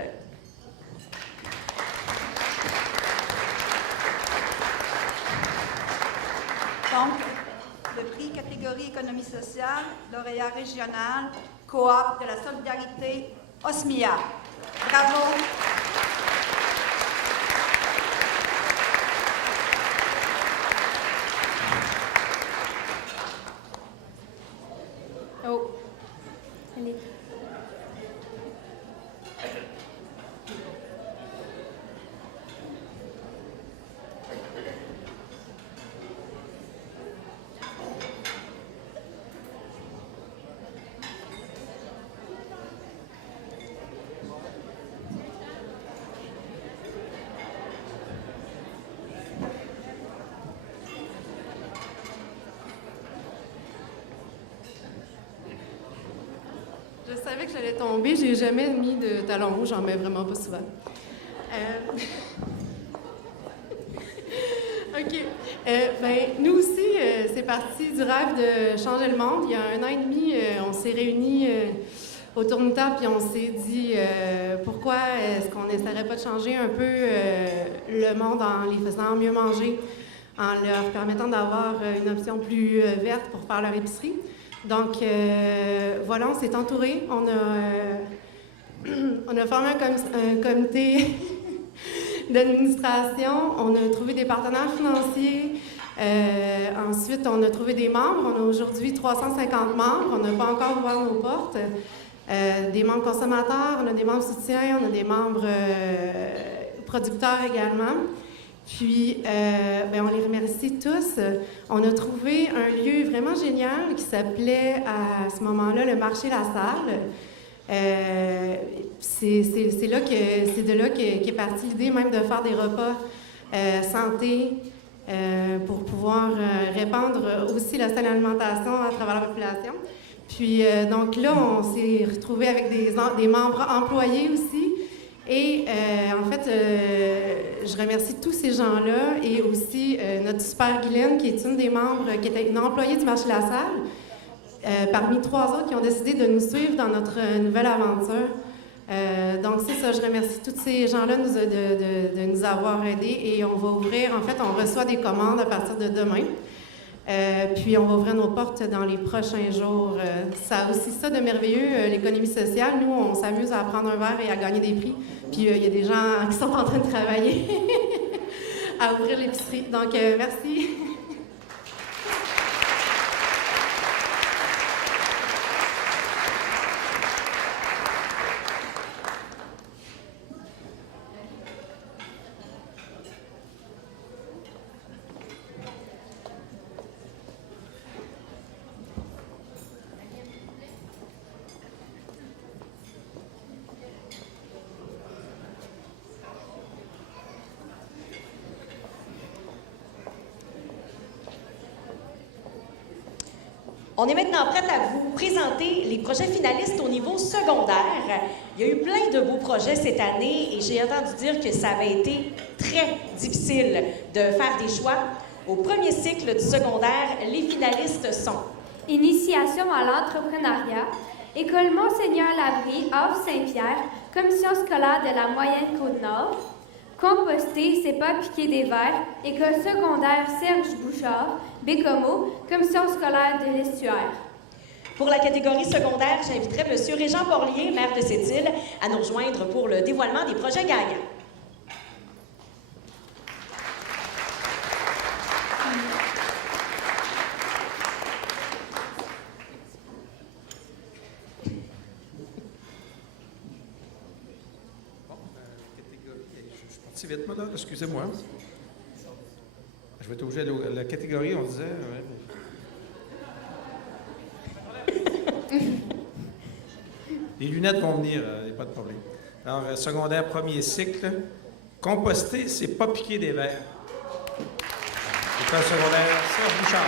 Donc, le prix catégorie économie sociale, lauréat régional, coop de la solidarité, Osmia. Bravo. Oh. Allez. Je savais que j'allais tomber. J'ai jamais mis de talons rouges. J'en mets vraiment pas souvent. OK. Nous aussi, c'est parti du rêve de changer le monde. Il y a 1 an et demi, on s'est réunis autour d'une table puis on s'est dit pourquoi est-ce qu'on n'essaierait pas de changer un peu le monde en les faisant mieux manger, en leur permettant d'avoir une option plus verte pour faire leur épicerie. Donc, voilà, on s'est entourés. On a formé un comité d'administration. On a trouvé des partenaires financiers. Ensuite, on a trouvé des membres. On a aujourd'hui 350 membres. On n'a pas encore ouvert nos portes. Des membres consommateurs, on a des membres soutiens, on a des membres producteurs également. Puis, on les remercie tous. On a trouvé un lieu vraiment génial qui s'appelait à ce moment-là le marché La Salle. C'est de là qu'est partie l'idée même de faire des repas santé pour pouvoir répandre aussi la saine alimentation à travers la population. Puis, donc là, on s'est retrouvés avec des membres employés aussi. Et en fait, je remercie tous ces gens-là et aussi notre super Guylaine, qui est une des membres, qui était une employée du marché La Salle, parmi 3 autres qui ont décidé de nous suivre dans notre nouvelle aventure. Donc, Donc, c'est ça, je remercie tous ces gens-là de nous avoir aidés et on va ouvrir, en fait, on reçoit des commandes à partir de demain. Puis on va ouvrir nos portes dans les prochains jours. Ça a aussi ça de merveilleux, l'économie sociale. Nous, on s'amuse à prendre un verre et à gagner des prix. Puis il y a des gens qui sont en train de travailler à ouvrir l'épicerie. Donc, merci. On est maintenant prête à vous présenter les projets finalistes au niveau secondaire. Il y a eu plein de beaux projets cette année et j'ai entendu dire que ça avait été très difficile de faire des choix. Au premier cycle du secondaire, les finalistes sont Initiation à l'entrepreneuriat, École Monseigneur-Labrie, Havre Saint-Pierre, Commission scolaire de la Moyenne Côte-Nord, Composter, c'est pas piquer des verres, École secondaire Serge Bouchard, Bécomo, Commission scolaire de l'Estuaire. Pour la catégorie secondaire, j'inviterai M. Régent Porlier, maire de Sept-Îles, à nous rejoindre pour le dévoilement des projets gagnants. C'est vite, moi, là, excusez-moi. Je vais être obligé d'aller à la catégorie, on disait. Ouais. Les lunettes vont venir, il n'y a pas de problème. Alors, secondaire, premier cycle. Composter, c'est pas piquer des verres. École secondaire, Serge Bouchard.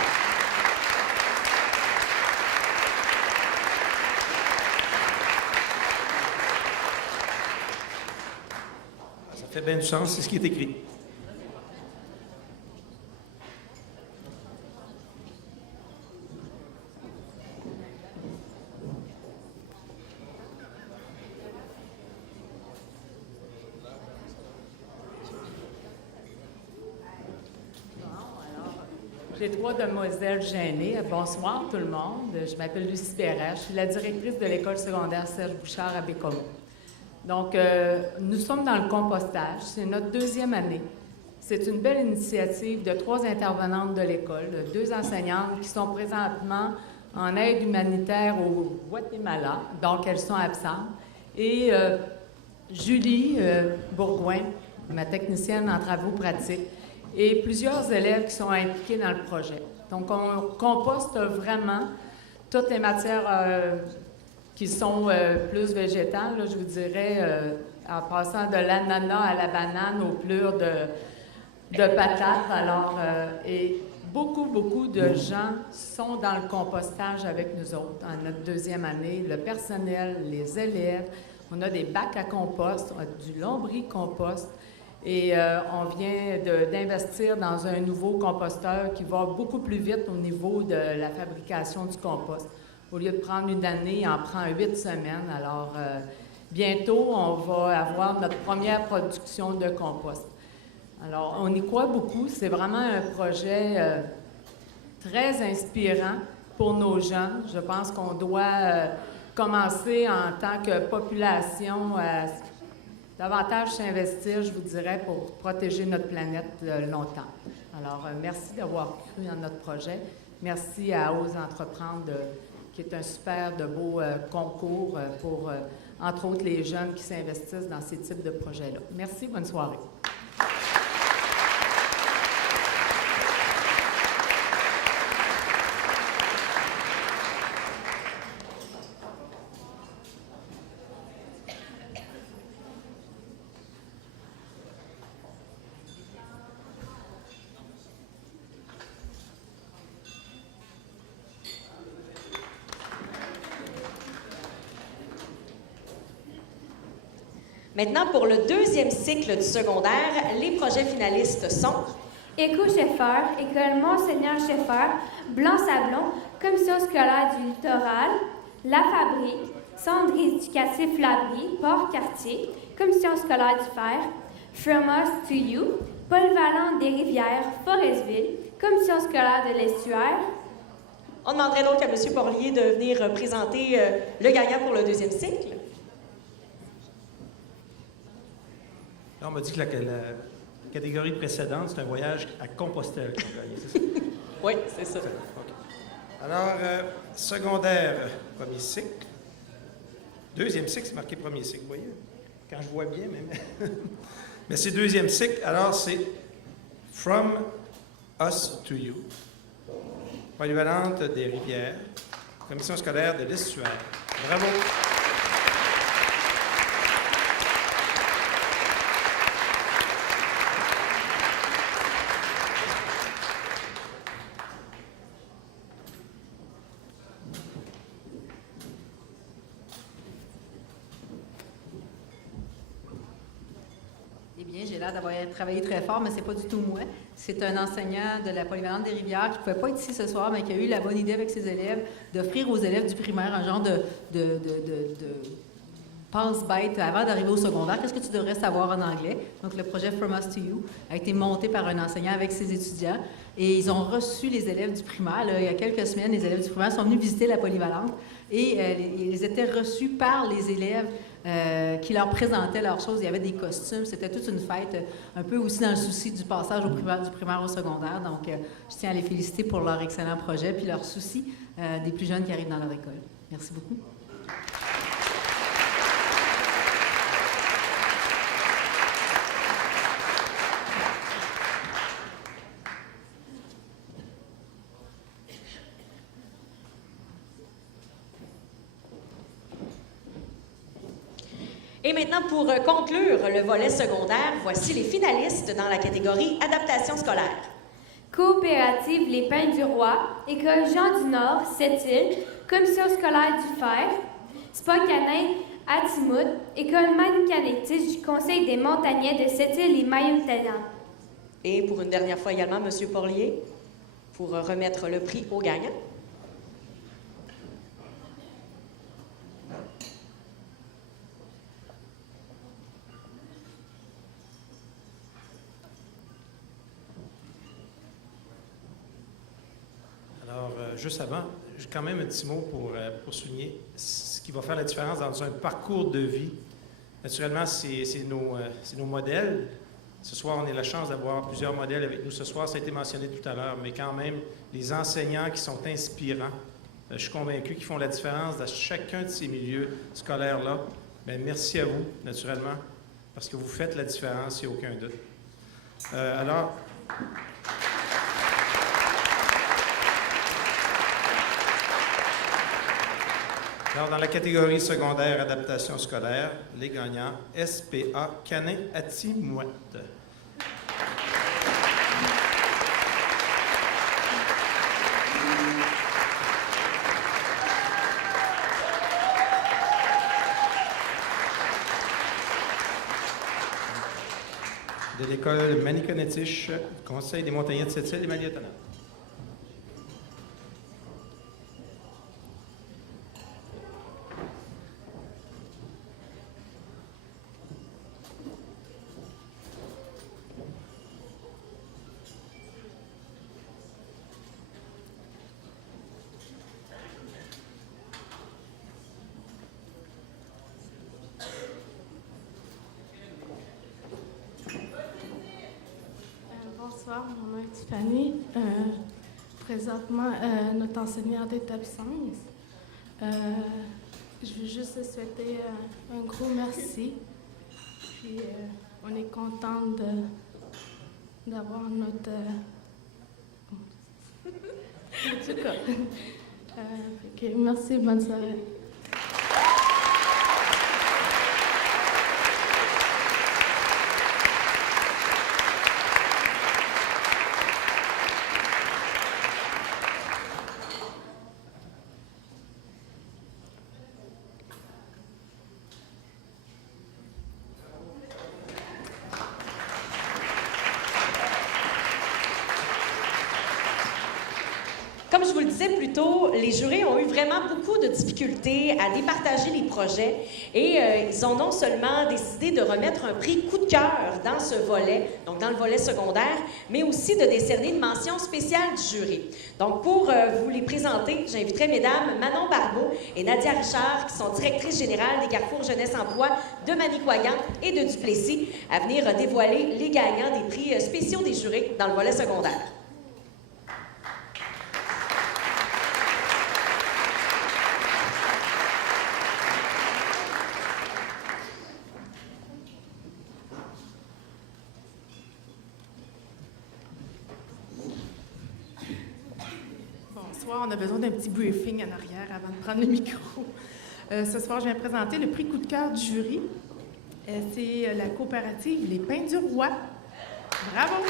Ça fait bien du sens, c'est ce qui est écrit. J'ai trois demoiselles gênées. Bonsoir tout le monde. Je m'appelle Lucie Perret. Je suis la directrice de l'école secondaire Serge Bouchard à Bécomo. Donc, nous sommes dans le compostage. C'est notre deuxième année. C'est une belle initiative de 3 intervenantes de l'école, 2 enseignantes qui sont présentement en aide humanitaire au Guatemala, donc elles sont absentes. Et Julie Bourgoin, ma technicienne en travaux pratiques, et plusieurs élèves qui sont impliqués dans le projet. Donc, on composte vraiment toutes les matières qui sont plus végétales, là, je vous dirais, en passant de l'ananas à la banane aux plures de patates. Alors, et beaucoup de gens sont dans le compostage avec nous autres en notre deuxième année. Le personnel, les élèves, on a des bacs à compost, on a du lombricompost. Et on vient d'investir dans un nouveau composteur qui va beaucoup plus vite au niveau de la fabrication du compost. Au lieu de prendre une année, il en prend 8 semaines. Alors, bientôt, on va avoir notre première production de compost. Alors, on y croit beaucoup. C'est vraiment un projet très inspirant pour nos jeunes. Je pense qu'on doit commencer en tant que population à davantage s'investir, je vous dirais, pour protéger notre planète longtemps. Alors, merci d'avoir cru en notre projet. Merci à Ose Entreprendre, qui est un super de beau concours pour, entre autres, les jeunes qui s'investissent dans ces types de projets-là. Merci, bonne soirée. Maintenant, pour le deuxième cycle du secondaire, les projets finalistes sont Éco-Chauffeur, École Monseigneur-Chauffeur, Blanc-Sablon, Commission scolaire du littoral, La Fabrique, Centre éducatif Labrie, Port-Cartier, Commission scolaire du Fer, From Us to You, Paul-Valente des Rivières, Forestville, Commission scolaire de l'Estuaire. On demanderait donc à M. Porlier de venir présenter le gagnant pour le deuxième cycle. Là, on m'a dit que la catégorie précédente, c'est un voyage à Compostelle qu'on a gagné, c'est ça? Oui, c'est ça. Okay. Alors, secondaire, premier cycle. Deuxième cycle, c'est marqué premier cycle, vous voyez? Quand je vois bien, même. Mais c'est deuxième cycle, alors c'est From Us to You. Polyvalente des Rivières, Commission scolaire de l'Estuaire. Bravo! Eh bien, j'ai l'air d'avoir travaillé très fort, mais c'est pas du tout moi. C'est un enseignant de la Polyvalente des Rivières qui ne pouvait pas être ici ce soir, mais qui a eu la bonne idée avec ses élèves d'offrir aux élèves du primaire un genre de passe-bête avant d'arriver au secondaire. Qu'est-ce que tu devrais savoir en anglais? Donc, le projet From Us to You a été monté par un enseignant avec ses étudiants et ils ont reçu les élèves du primaire. Là, il y a quelques semaines, les élèves du primaire sont venus visiter la Polyvalente et ils étaient reçus par les élèves qui leur présentaient leurs choses. Il y avait des costumes. C'était toute une fête, un peu aussi dans le souci du passage du primaire au secondaire. Donc, je tiens à les féliciter pour leur excellent projet puis leur souci des plus jeunes qui arrivent dans leur école. Merci beaucoup. Et maintenant, pour conclure le volet secondaire, voici les finalistes dans la catégorie adaptation scolaire. Coopérative Les Pins du Roi, École Jean du Nord, Sept-Îles, Commission scolaire du Fer, Spa-Canin à Timout, École Manicanétis du Conseil des montagnais de Sept-Îles et Mayoutanan. Et pour une dernière fois également, M. Porlier, pour remettre le prix aux gagnants. Alors, juste avant, j'ai quand même un petit mot pour souligner ce qui va faire la différence dans un parcours de vie. Naturellement, c'est nos modèles. Ce soir, on a la chance d'avoir plusieurs modèles avec nous. Ce soir, ça a été mentionné tout à l'heure, mais quand même, les enseignants qui sont inspirants, je suis convaincu qu'ils font la différence dans chacun de ces milieux scolaires-là. Bien, merci à vous, naturellement, parce que vous faites la différence, il n'y a aucun doute. Alors, dans la catégorie secondaire adaptation scolaire, les gagnants, SPA Canin à Timout. De l'école Manicanétis, Conseil des montagnais de Sept-Îles et Mayoutanan. Bonsoir, mon nom est Tiffany. Présentement, notre enseignante est absente. Je veux juste souhaiter un gros merci. Puis, on est content d'avoir notre... en tout cas. Merci, bonne soirée. Comme je vous le disais plus tôt, les jurés ont eu vraiment beaucoup de difficultés à départager les projets et ils ont non seulement décidé de remettre un prix coup de cœur dans ce volet, donc dans le volet secondaire, mais aussi de décerner une mention spéciale du jury. Donc, pour vous les présenter, j'inviterai mesdames Manon Barbeau et Nadia Richard, qui sont directrices générales des Carrefour Jeunesse Emploi de Manicouagan et de Duplessis, à venir dévoiler les gagnants des prix spéciaux des jurés dans le volet secondaire. On a besoin d'un petit briefing en arrière avant de prendre le micro. Ce soir, je viens présenter le prix coup de cœur du jury. C'est la coopérative Les Pins du Roi. Bravo!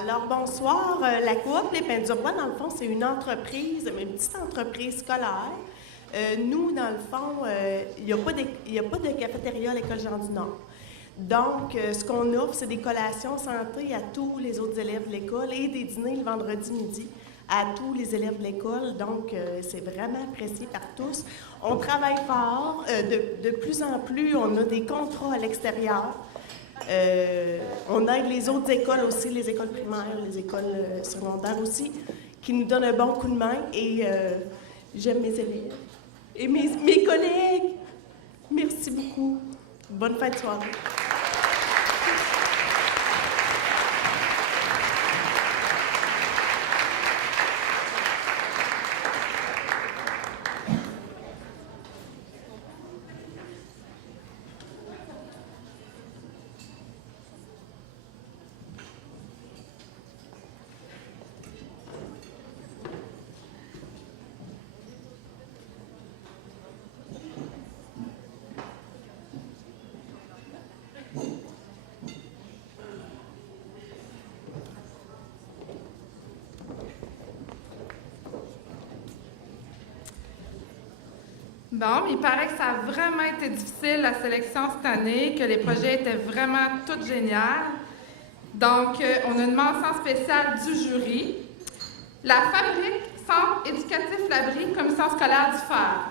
Alors, bonsoir. La Coop Les Pins du Roi, dans le fond, c'est une entreprise, une petite entreprise scolaire. Nous, dans le fond, il n'y a pas de cafétéria à l'École Jean du Nord. Donc, ce qu'on offre, c'est des collations santé à tous les autres élèves de l'école et des dîners le vendredi midi à tous les élèves de l'école. Donc, c'est vraiment apprécié par tous. On travaille fort. De plus en plus, on a des contrats à l'extérieur. On aide les autres écoles aussi, les écoles primaires, les écoles secondaires aussi, qui nous donnent un bon coup de main. Et j'aime mes élèves et mes collègues. Merci beaucoup. Bonne fin de soirée. Bon, il paraît que ça a vraiment été difficile, la sélection cette année, que les projets étaient vraiment tous géniaux. Donc, on a une mention spéciale du jury. La Fabrique, Centre éducatif Labrie, Commission scolaire du Fer.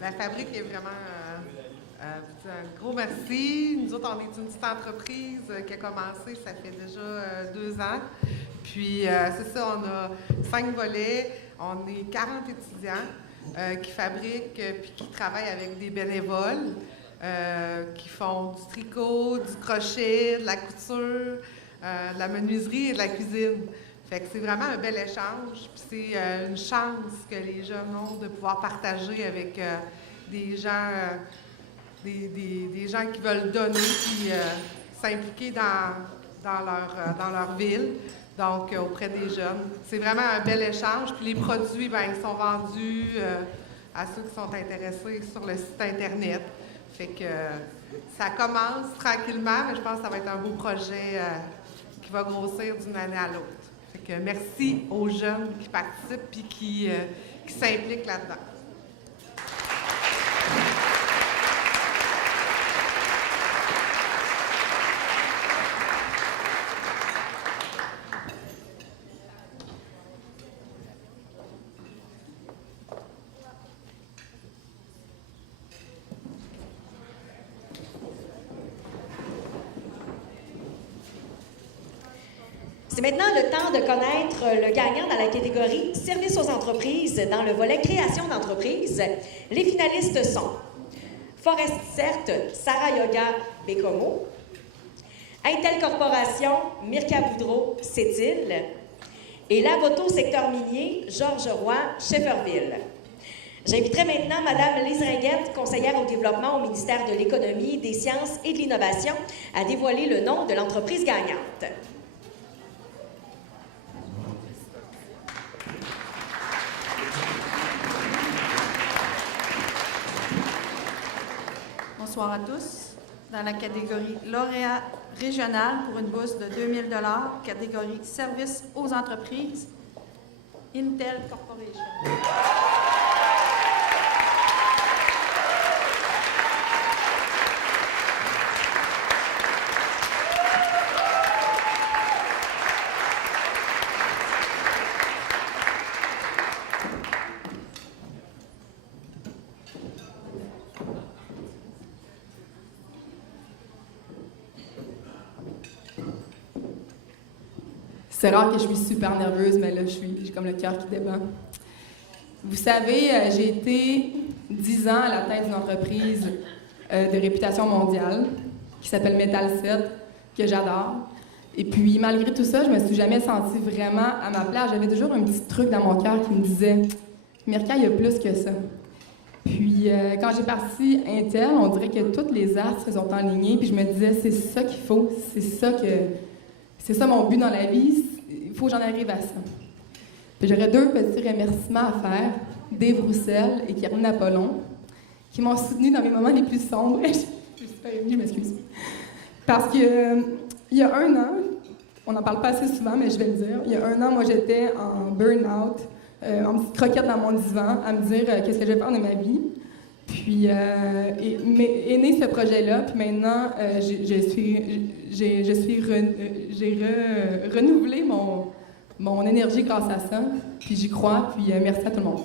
La Fabrique est vraiment un gros merci. Nous autres, on est une petite entreprise qui a commencé, ça fait déjà 2 ans. Puis, c'est ça, on a 5 volets. On est 40 étudiants qui fabriquent puis qui travaillent avec des bénévoles qui font du tricot, du crochet, de la couture, de la menuiserie et de la cuisine. Fait que c'est vraiment un bel échange, puis c'est une chance que les jeunes ont de pouvoir partager avec des gens qui veulent donner puis s'impliquer dans leur ville, donc auprès des jeunes. C'est vraiment un bel échange, puis les produits, ils sont vendus à ceux qui sont intéressés sur le site Internet. Fait que ça commence tranquillement, mais je pense que ça va être un beau projet qui va grossir d'une année à l'autre. Fait que merci aux jeunes qui participent et qui s'impliquent là-dedans. C'est maintenant le temps de connaître le gagnant dans la catégorie Services aux entreprises dans le volet Création d'entreprise. Les finalistes sont Forest Cert, Sarah Yoga Bécomo, Intel Corporation, Mirka Boudreau, Sept-Îles et Lavoto Secteur Minier, Georges Roy, Shefferville. J'inviterai maintenant Mme Lise Ringuette, conseillère au développement au ministère de l'Économie, des Sciences et de l'Innovation, à dévoiler le nom de l'entreprise gagnante. Bonsoir à tous. Dans la catégorie lauréat régional pour une bourse de 2 000 $, catégorie services aux entreprises, Intel Corporation. C'est rare que je suis super nerveuse, mais là, j'ai comme le cœur qui débat. Vous savez, j'ai été 10 ans à la tête d'une entreprise de réputation mondiale qui s'appelle Metal 7, que j'adore. Et puis, malgré tout ça, je me suis jamais sentie vraiment à ma place. J'avais toujours un petit truc dans mon cœur qui me disait « Mirka, il y a plus que ça ». Puis, quand j'ai parti Intel, on dirait que toutes les astres se sont alignés, puis je me disais « C'est ça qu'il faut, c'est ça mon but dans la vie, il faut que j'en arrive à ça. » Puis j'aurais 2 petits remerciements à faire, Dave Roussel et Caroline Apollon, qui m'ont soutenue dans mes moments les plus sombres. Je suis super émue, je m'excuse. Parce que il y a 1 an, on n'en parle pas assez souvent, mais je vais le dire, il y a 1 an, moi j'étais en burn-out, en petite croquette dans mon divan, à me dire qu'est-ce que je vais faire de ma vie. Puis est né ce projet-là, puis maintenant j'ai renouvelé mon énergie grâce à ça, puis j'y crois, puis merci à tout le monde.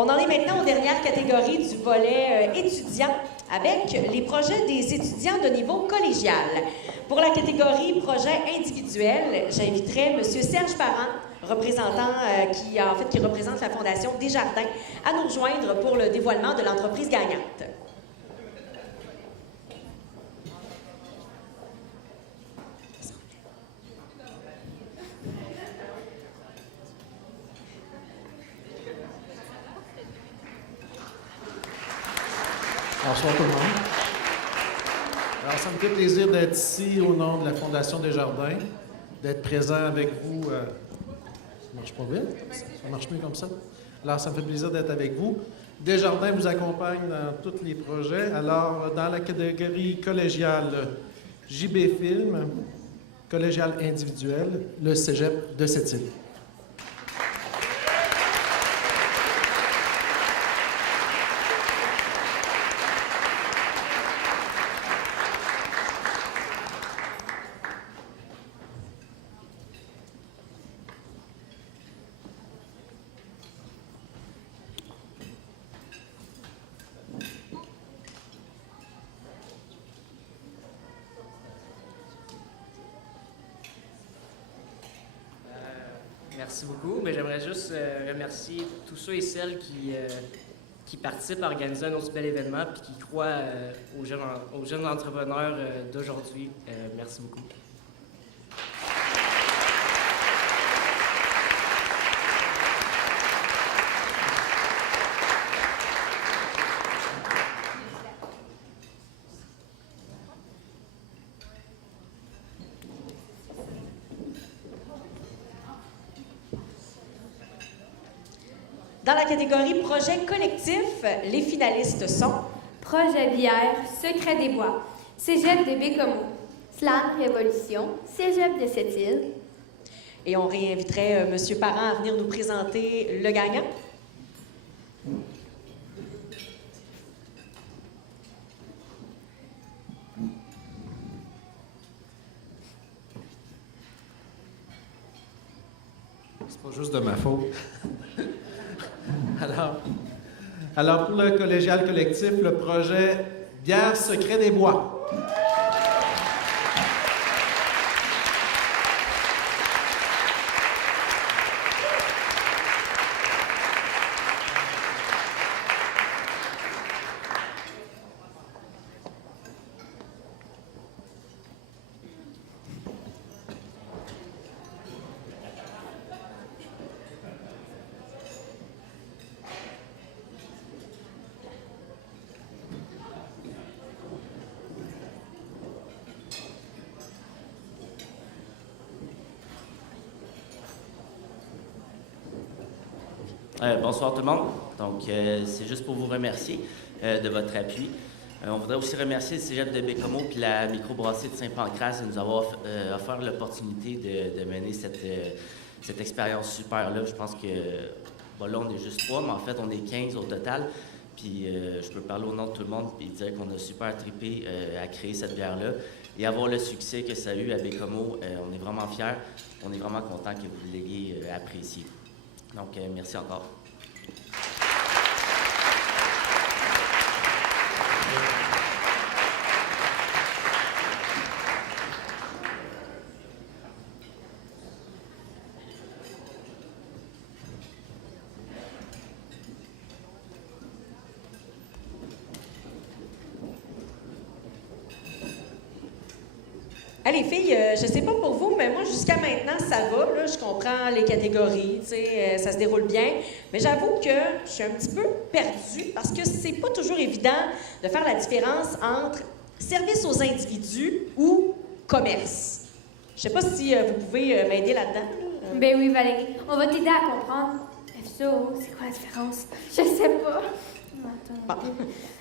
On en est maintenant aux dernières catégories du volet étudiant avec les projets des étudiants de niveau collégial. Pour la catégorie projet individuel, j'inviterai M. Serge Parent, représentant qui représente la Fondation Desjardins, à nous rejoindre pour le dévoilement de l'entreprise gagnante. Bonsoir tout le monde. Alors, ça me fait plaisir d'être ici au nom de la Fondation Desjardins, d'être présent avec vous. Ça marche pas vite? Ça marche mieux comme ça? Alors, ça me fait plaisir d'être avec vous. Desjardins vous accompagne dans tous les projets. Alors, dans la catégorie collégiale, JB Film, collégial individuel, le Cégep de Sept-Îles. Merci beaucoup. Mais j'aimerais juste remercier tous ceux et celles qui participent à organiser un aussi bel événement et qui croient aux jeunes entrepreneurs d'aujourd'hui. Merci beaucoup. Dans la catégorie projet collectif, les finalistes sont Projet bière, Secret des bois, Cégep de Bécomo. Slam Révolution, Cégep de Sept-Îles. Et on réinviterait M. Parent à venir nous présenter le gagnant. C'est pas juste de ma faute. Alors, pour le collégial collectif, le projet Bière Secret des bois. Bonsoir tout le monde. Donc, c'est juste pour vous remercier de votre appui. On voudrait aussi remercier le Cégep de Bécomo et la microbrasserie de Saint-Pancras de nous avoir offert l'opportunité de mener cette expérience super-là. Je pense que, là, on est juste 3, mais en fait, on est 15 au total. Puis, je peux parler au nom de tout le monde et dire qu'on a super trippé à créer cette bière-là et avoir le succès que ça a eu à Bécomo. On est vraiment fiers. On est vraiment contents que vous l'ayez apprécié. Donc, merci encore. Les filles, je sais pas pour vous, mais moi, jusqu'à maintenant, ça va. Là, je comprends les catégories, ça se déroule bien. Mais j'avoue que je suis un petit peu perdue parce que c'est pas toujours évident de faire la différence entre service aux individus ou commerce. Je sais pas si vous pouvez m'aider là-dedans. Ben oui, Valérie. On va t'aider à comprendre. FSO, c'est quoi la différence? Je sais pas. Bon.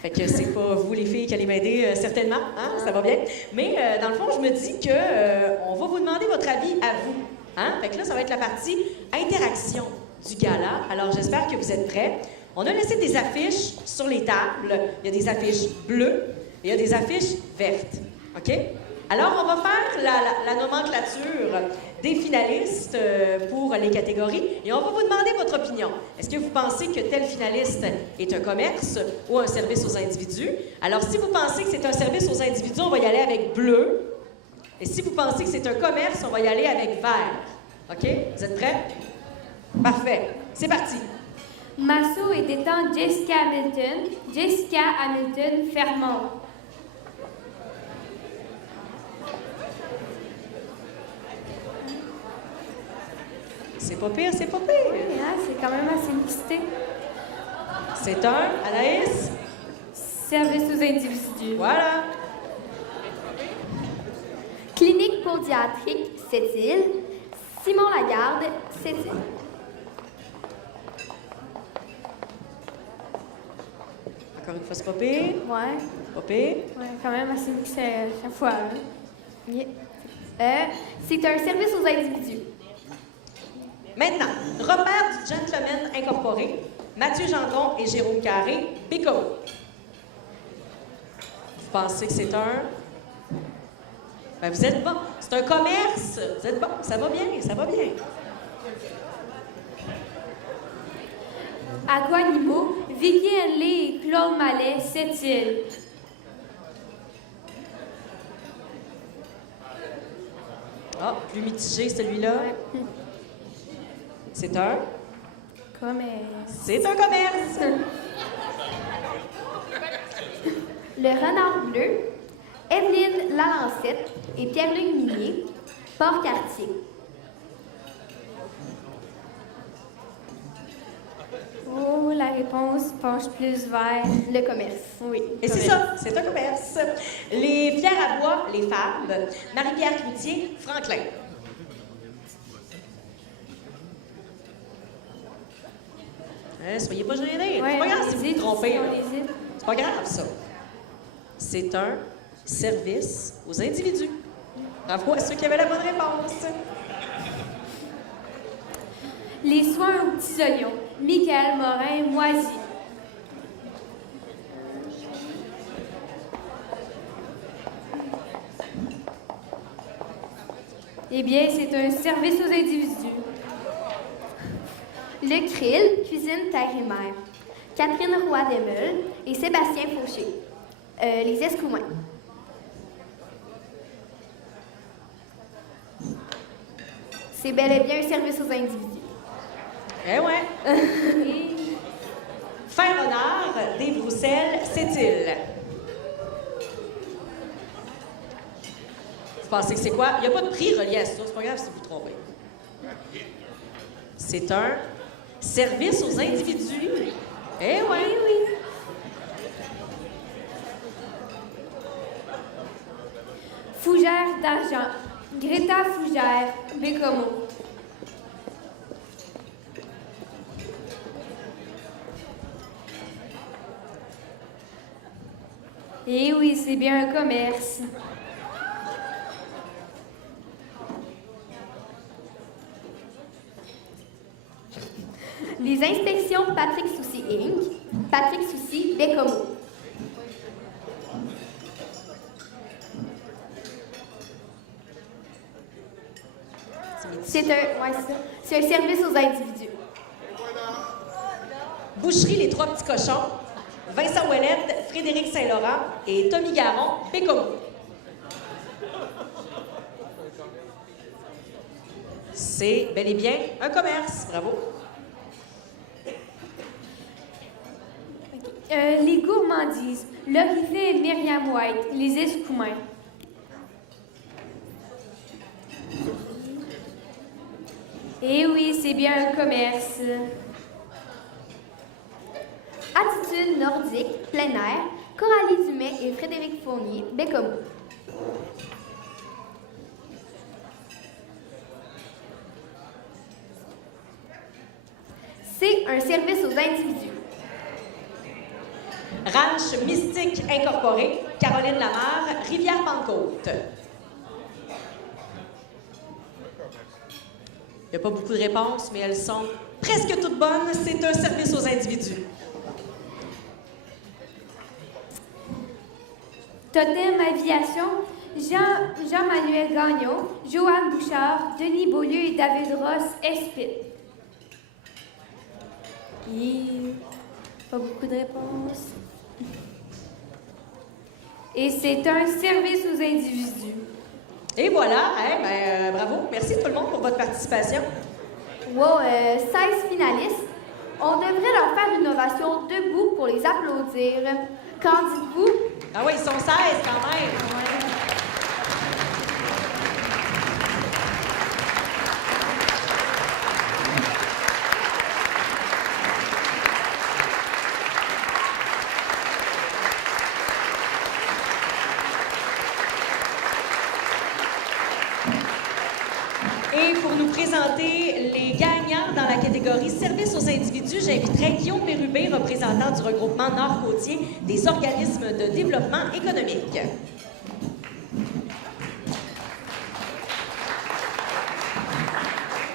Fait que c'est pas vous, les filles, qui allez m'aider, certainement. Hein? Ça va bien. Mais dans le fond, je me dis que on va vous demander votre avis à vous. Hein? Fait que là, ça va être la partie interaction du gala. Alors, j'espère que vous êtes prêts. On a laissé des affiches sur les tables. Il y a des affiches bleues et il y a des affiches vertes. OK? Alors, on va faire la nomenclature des finalistes pour les catégories et on va vous demander votre opinion. Est-ce que vous pensez que tel finaliste est un commerce ou un service aux individus? Alors, si vous pensez que c'est un service aux individus, on va y aller avec bleu. Et si vous pensez que c'est un commerce, on va y aller avec vert. OK? Vous êtes prêts? Parfait. C'est parti. Masso et détente Jessica Hamilton. Jessica Hamilton Fermont. C'est pas pire, c'est pas pire. Oui, hein, c'est quand même assez mixté. C'est un, Anaïs? Service aux individus. Voilà. Clinique pédiatrique Sept-Îles. Simon Lagarde, Sept-Îles. Encore une fois, c'est pas pire. Ouais. Pas pire. Ouais, quand même assez mixé à chaque fois. Hein. Yeah. C'est un service aux individus. Maintenant, repère du Gentleman Incorporé, Mathieu Gendron et Jérôme Carré, Bécomo. Vous pensez que c'est un... Ben, vous êtes bon. C'est un commerce. Vous êtes bon. Ça va bien, ça va bien. Aquanimo, Vicky Henley et Claude Mallet, Sept-Îles. Ah, plus mitigé celui-là. C'est un... Commerce. C'est un commerce. Le Renard Bleu, Evelyne Lalancette et Pierre-Luc Minier, Port-Cartier. Oh, la réponse penche plus vers le commerce. Oui. Et c'est ça, c'est un commerce. Les pierres à bois, les femmes, Marie-Pierre Cloutier, Franklin. Soyez pas gênés. Ouais, C'est pas grave on si vous hésite, vous trompez. on là. hésite. C'est pas grave, ça. C'est un service aux individus. Bravo à ceux qui avaient la bonne réponse. Les soins aux petits oignons. Michael Morin-Moisy. Eh bien, c'est un service aux individus. Le Krill, cuisine terre et mer. Catherine Roy-Desmeules et Sébastien Fauché. Les Escoumins. C'est bel et bien un service aux individus. Eh ouais. Faire honneur des Brousselles, c'est-il? Vous pensez que c'est quoi? Il n'y a pas de prix relié à ça, c'est pas grave si vous vous trompez. C'est un service aux individus. Eh ouais. Oui. Fougère d'argent. Greta Fougère, Bécomo. Eh oui, c'est bien un commerce. Les inspections Patrick Soucy Inc. Patrick Soucy, Bécomo. C'est un service aux individus. Boucherie Les Trois Petits Cochons, Vincent Ouellette, Frédéric Saint-Laurent et Tommy Garon, Bécomo. C'est bel et bien un commerce. Bravo. Les gourmandises. L'Orifé et Myriam White, les Escoumins. Eh oui, c'est bien un commerce. Attitude nordique, plein air, Coralie Dumais et Frédéric Fournier, Bécomo. C'est un service aux individus. Ranch Mystique Incorporé, Caroline Lamarre, Rivière-Pentecôte. Il n'y a pas beaucoup de réponses, mais elles sont presque toutes bonnes. C'est un service aux individus. Totem Aviation, Jean-Manuel Gagnon, Joanne Bouchard, Denis Beaulieu et David Ross, Espit. Et pas beaucoup de réponses. Et c'est un service aux individus. Et voilà, bravo. Merci tout le monde pour votre participation. Wow, 16 finalistes. On devrait leur faire une ovation debout pour les applaudir. Qu'en dites-vous? Ah oui, ils sont 16 quand même. Et pour nous présenter les gagnants dans la catégorie Services aux individus, j'inviterai Guillaume Bérubé, représentant du regroupement Nord-Côtier des organismes de développement économique.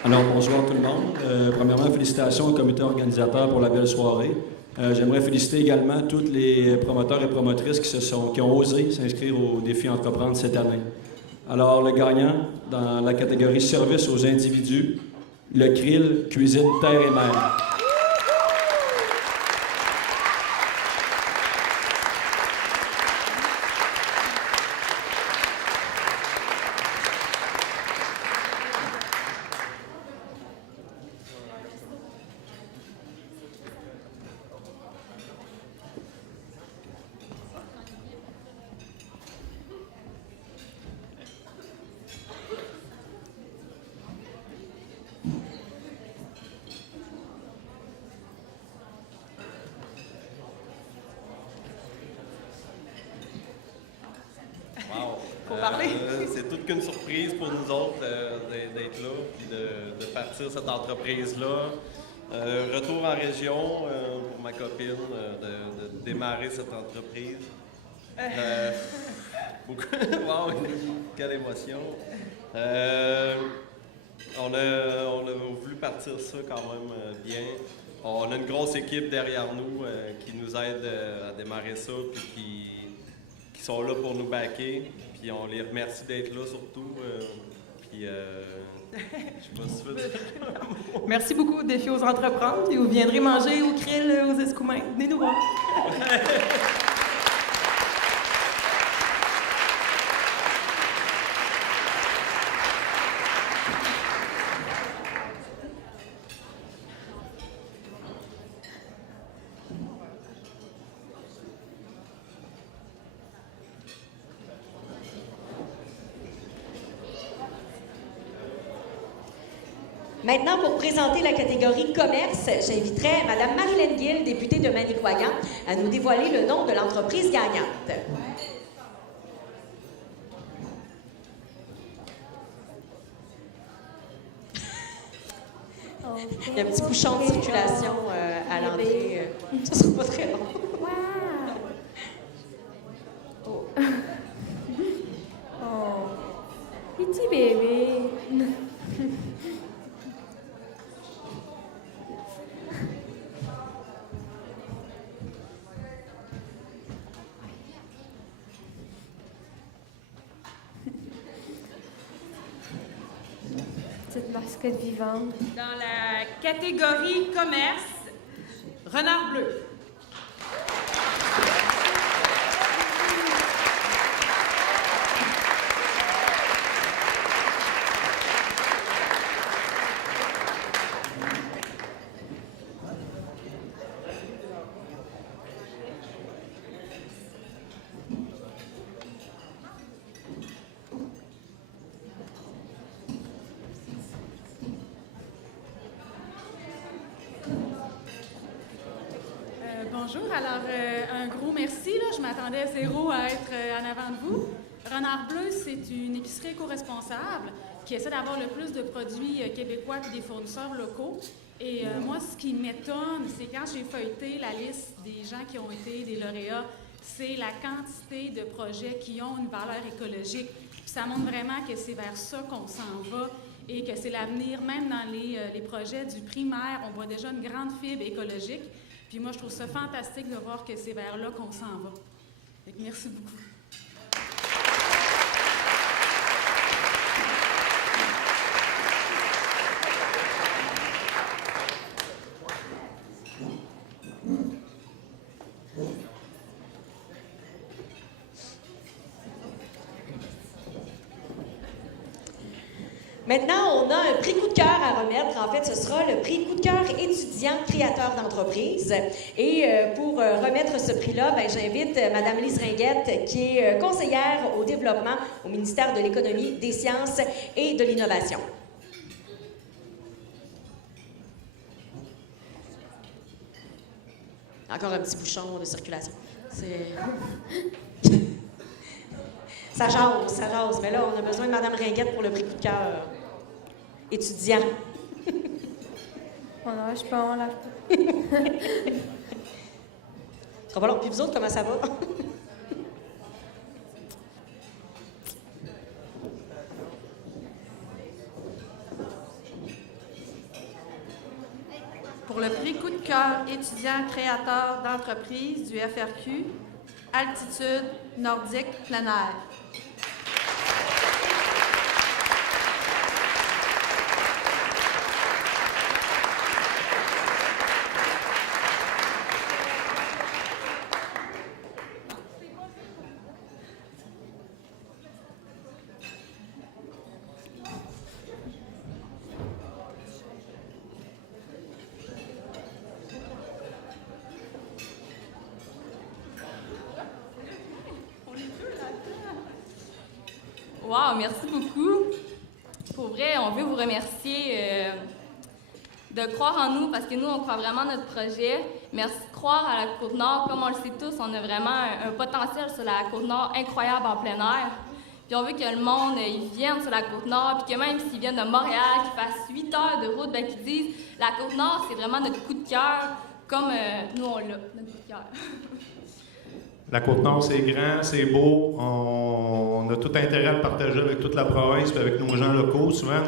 Alors, bonsoir tout le monde. Premièrement, félicitations au comité organisateur pour la belle soirée. J'aimerais féliciter également tous les promoteurs et promotrices qui ont osé s'inscrire au défi Entreprendre cette année. Alors, le gagnant dans la catégorie Services aux individus, le Krill Cuisine Terre et Mer. C'est toute qu'une surprise pour nous autres d'être là et de partir cette entreprise-là. retour en région pour ma copine, de démarrer cette entreprise. Wow, quelle émotion! On a voulu partir ça quand même bien. On a une grosse équipe derrière nous qui nous aide à démarrer ça, puis qui sont là pour nous backer. Puis on les remercie d'être là surtout. Je sais pas si tu veux dire. Merci beaucoup au Défi aux entreprendre et vous viendrez manger au krill aux Escoumins. Venez nous voir. Maintenant, pour présenter la catégorie commerce, j'inviterai Mme Marilyn Gill, députée de Manicouagan, à nous dévoiler le nom de l'entreprise gagnante. Il y a un petit bouchon de circulation à l'entrée. Ça sera pas très long. Oh. Petit bébé. Petite mascotte vivante. Dans la catégorie commerce, Renard Bleu. Bonjour, alors un gros merci. Là. Je m'attendais à zéro à être en avant de vous. Renard Bleu, c'est une épicerie éco-responsable qui essaie d'avoir le plus de produits québécois et des fournisseurs locaux. Et moi, ce qui m'étonne, c'est quand j'ai feuilleté la liste des gens qui ont été des lauréats, c'est la quantité de projets qui ont une valeur écologique. Puis ça montre vraiment que c'est vers ça qu'on s'en va et que c'est l'avenir. Même dans les projets du primaire, on voit déjà une grande fibre écologique. Puis moi, je trouve ça fantastique de voir que c'est vers là qu'on s'en va. Donc, merci beaucoup. Maintenant, on a un prix coup de cœur à remettre. En fait, ce sera le prix coup de cœur étudiant créateur d'entreprise. Et pour remettre ce prix-là, j'invite Mme Lise Ringuette, qui est conseillère au développement au ministère de l'Économie, des Sciences et de l'Innovation. Encore un petit bouchon de circulation. Ça jase. Mais là, on a besoin de Mme Ringuette pour le prix coup de cœur étudiant. On lâche pas, on lâche pas. Ce sera pas long. Puis vous autres, comment ça va? Pour le prix coup de cœur étudiant créateur d'entreprise du FRQ, Altitude Nordique plein air. Wow, merci beaucoup. Pour vrai, on veut vous remercier de croire en nous parce que nous, on croit vraiment à notre projet. Merci de croire à la Côte-Nord. Comme on le sait tous, on a vraiment un potentiel sur la Côte-Nord incroyable en plein air. Puis on veut que le monde ils vienne sur la Côte-Nord, puis que même s'ils viennent de Montréal, qu'ils fassent 8 heures de route, ben, qu'ils disent la Côte-Nord, c'est vraiment notre coup de cœur, comme nous on l'a, notre coup de cœur. La Côte-Nord, c'est grand, c'est beau. On a tout intérêt à le partager avec toute la province et avec nos gens locaux. Souvent,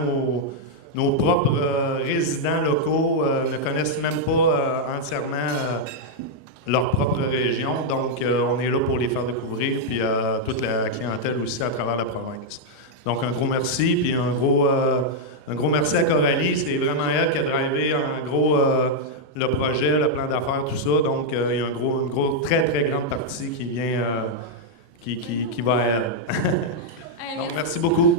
nos propres résidents locaux ne connaissent même pas entièrement leur propre région. Donc, on est là pour les faire découvrir, puis toute la clientèle aussi à travers la province. Donc, un gros merci, puis un gros merci à Coralie. C'est vraiment elle qui a drivé en gros le projet, le plan d'affaires, tout ça. Donc, il y a une très, très grande partie qui vient, qui va à elle. Donc, merci beaucoup.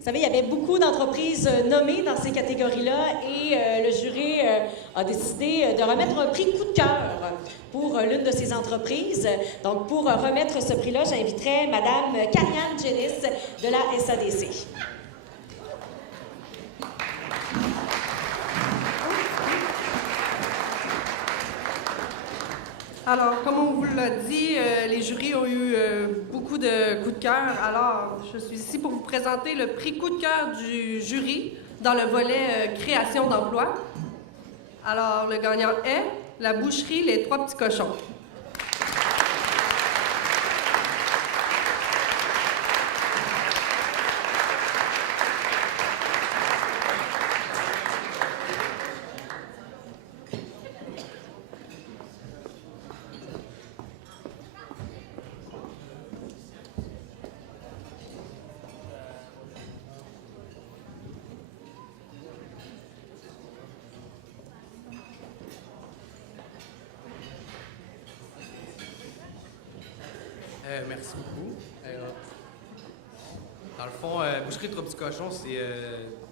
Vous savez, il y avait beaucoup d'entreprises nommées dans ces catégories-là et le jury a décidé de remettre un prix coup de cœur pour l'une de ces entreprises. Donc, pour remettre ce prix-là, j'inviterai Mme Karianne Jenis de la SADC. Alors, comme on vous l'a dit, les jurys ont eu beaucoup de coups de cœur. Alors, je suis ici pour vous présenter le prix coup de cœur du jury dans le volet création d'emplois. Alors, le gagnant est la boucherie Les Trois Petits Cochons. Merci beaucoup. Dans le fond, Boucherie Trois Petits Cochons, c'est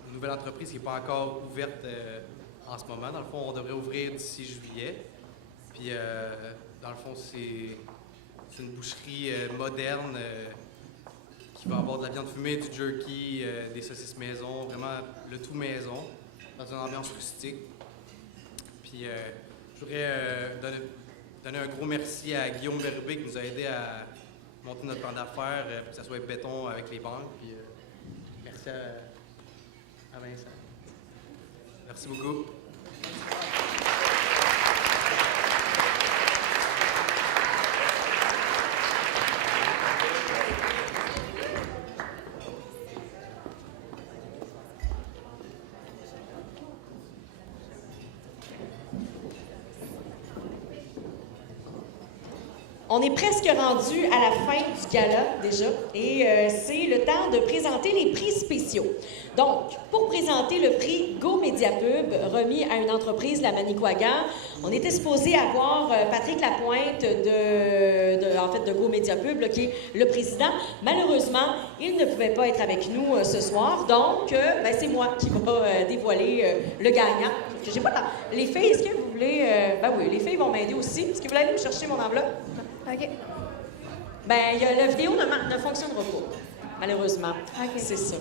une nouvelle entreprise qui n'est pas encore ouverte en ce moment. Dans le fond, on devrait ouvrir d'ici juillet. Puis, dans le fond, c'est une boucherie moderne qui va avoir de la viande fumée, du jerky, des saucisses maison, vraiment le tout maison, dans une ambiance rustique. Puis, je voudrais donner un gros merci à Guillaume Berbé qui nous a aidé à monter notre plan d'affaires, pour que ça soit béton avec les banques. Puis, merci à Vincent. Merci beaucoup. On est presque rendu à la fin du gala déjà et c'est le temps de présenter les prix spéciaux. Donc, pour présenter le prix Go Mediapub remis à une entreprise, la Manicouagan, on était supposé avoir Patrick Lapointe de Go Mediapub, là, qui est le président. Malheureusement, il ne pouvait pas être avec nous ce soir, donc c'est moi qui va dévoiler le gagnant. J'ai pas les filles, est-ce que vous voulez... oui, les filles vont m'aider aussi. Est-ce que vous voulez aller me chercher mon enveloppe? OK. La vidéo ne fonctionnera pas, malheureusement. Okay. C'est ça.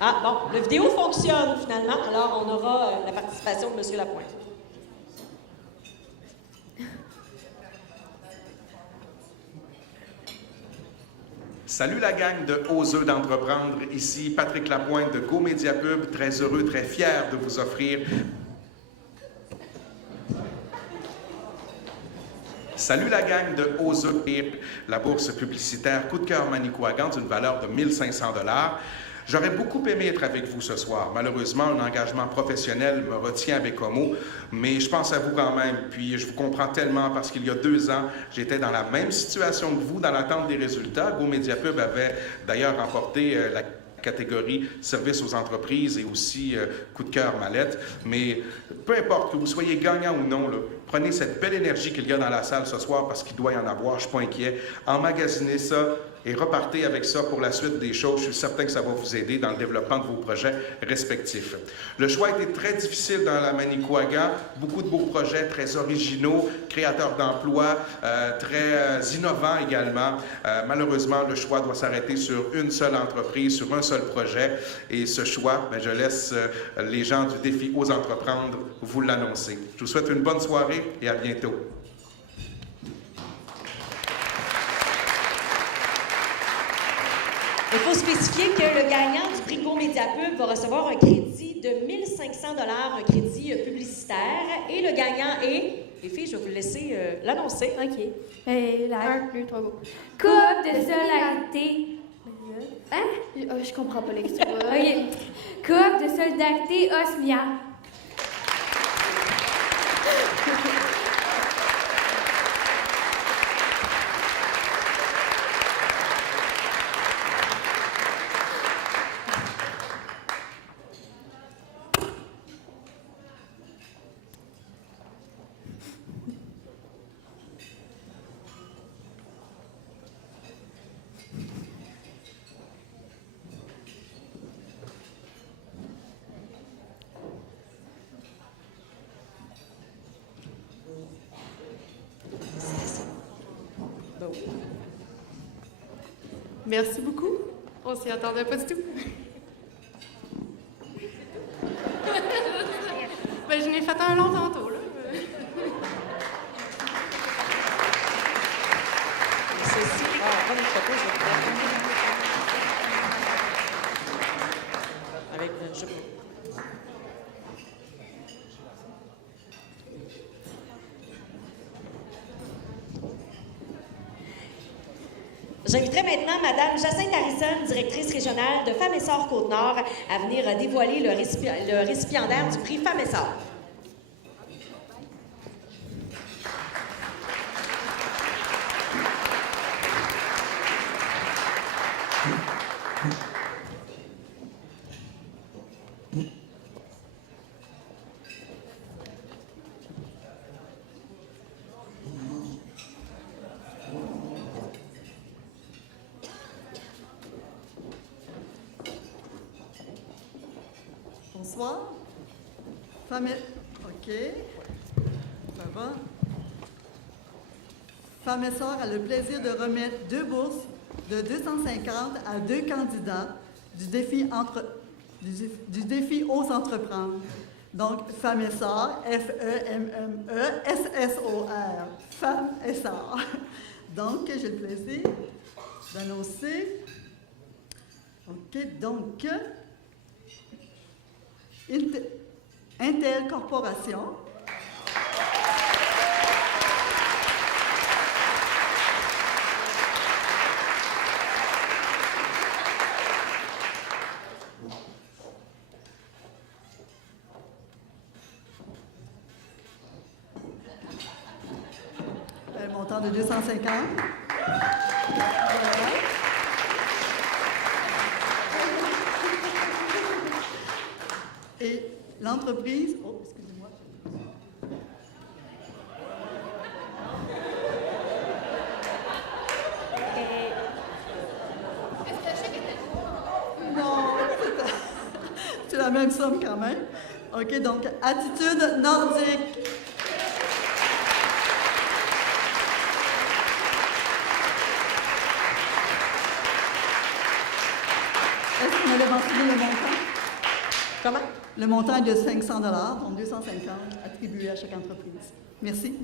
Bon, la vidéo fonctionne finalement, alors on aura la participation de M. Lapointe. Salut la gang de Oseux d'entreprendre, ici Patrick Lapointe de Go Mediapub, très heureux, très fier de vous offrir... Salut la gang de Oseux, la bourse publicitaire Coup de cœur Manicouagan d'une valeur de 1 500 $. J'aurais beaucoup aimé être avec vous ce soir. Malheureusement, un engagement professionnel me retient à Bécomo, mais je pense à vous quand même. Puis je vous comprends tellement parce qu'il y a 2 ans, j'étais dans la même situation que vous dans l'attente des résultats. Go Mediapub avait d'ailleurs remporté la catégorie services aux entreprises et aussi coup de cœur mallette. Mais peu importe que vous soyez gagnant ou non, là, prenez cette belle énergie qu'il y a dans la salle ce soir parce qu'il doit y en avoir, je ne suis pas inquiet. Emmagasinez ça, et repartez avec ça pour la suite des choses. Je suis certain que ça va vous aider dans le développement de vos projets respectifs. Le choix a été très difficile dans la Manicouagan. Beaucoup de beaux projets très originaux, créateurs d'emplois, très innovants également. Malheureusement, le choix doit s'arrêter sur une seule entreprise, sur un seul projet. Et ce choix, je laisse les gens du défi Ose entreprendre vous l'annoncer. Je vous souhaite une bonne soirée et à bientôt. Il faut spécifier que le gagnant du prix Go Mediapub va recevoir un crédit de 1 500 $, un crédit publicitaire. Et le gagnant est... Les filles, je vais vous laisser l'annoncer. OK. 1, 2, 3, go. Coop de solidarité. Hein? Je comprends pas l'extrait. OK. Coop de solidarité Osmia. Merci beaucoup. On s'y attendait pas du tout. Ben, je n'ai fait un long tantôt, là. Ceci, prendre une photo, je vais avec je... J'inviterai maintenant Mme Jacinthe Harrison, directrice régionale de Femmes Essor Côte-Nord, à venir dévoiler le récipiendaire du prix Femmes Essor. Bonsoir. OK. Ça va? Femme Essor a le plaisir de remettre 2 bourses de 250 à 2 candidats du défi Ose entreprendre. Donc, Femme Essor, F-E-M-M-E, S-S-O-R, Femme Essor. Donc, j'ai le plaisir d'annoncer. OK, donc, Intel Corporation. Un montant de 250. Voilà. Et l'entreprise... Oh, excusez-moi. Non, c'est la même somme quand même. OK, donc Attitude Nordique. Est-ce qu'on avait mentionné le montant? Comment? Le montant est de 500 $, donc 250 attribués à chaque entreprise. Merci.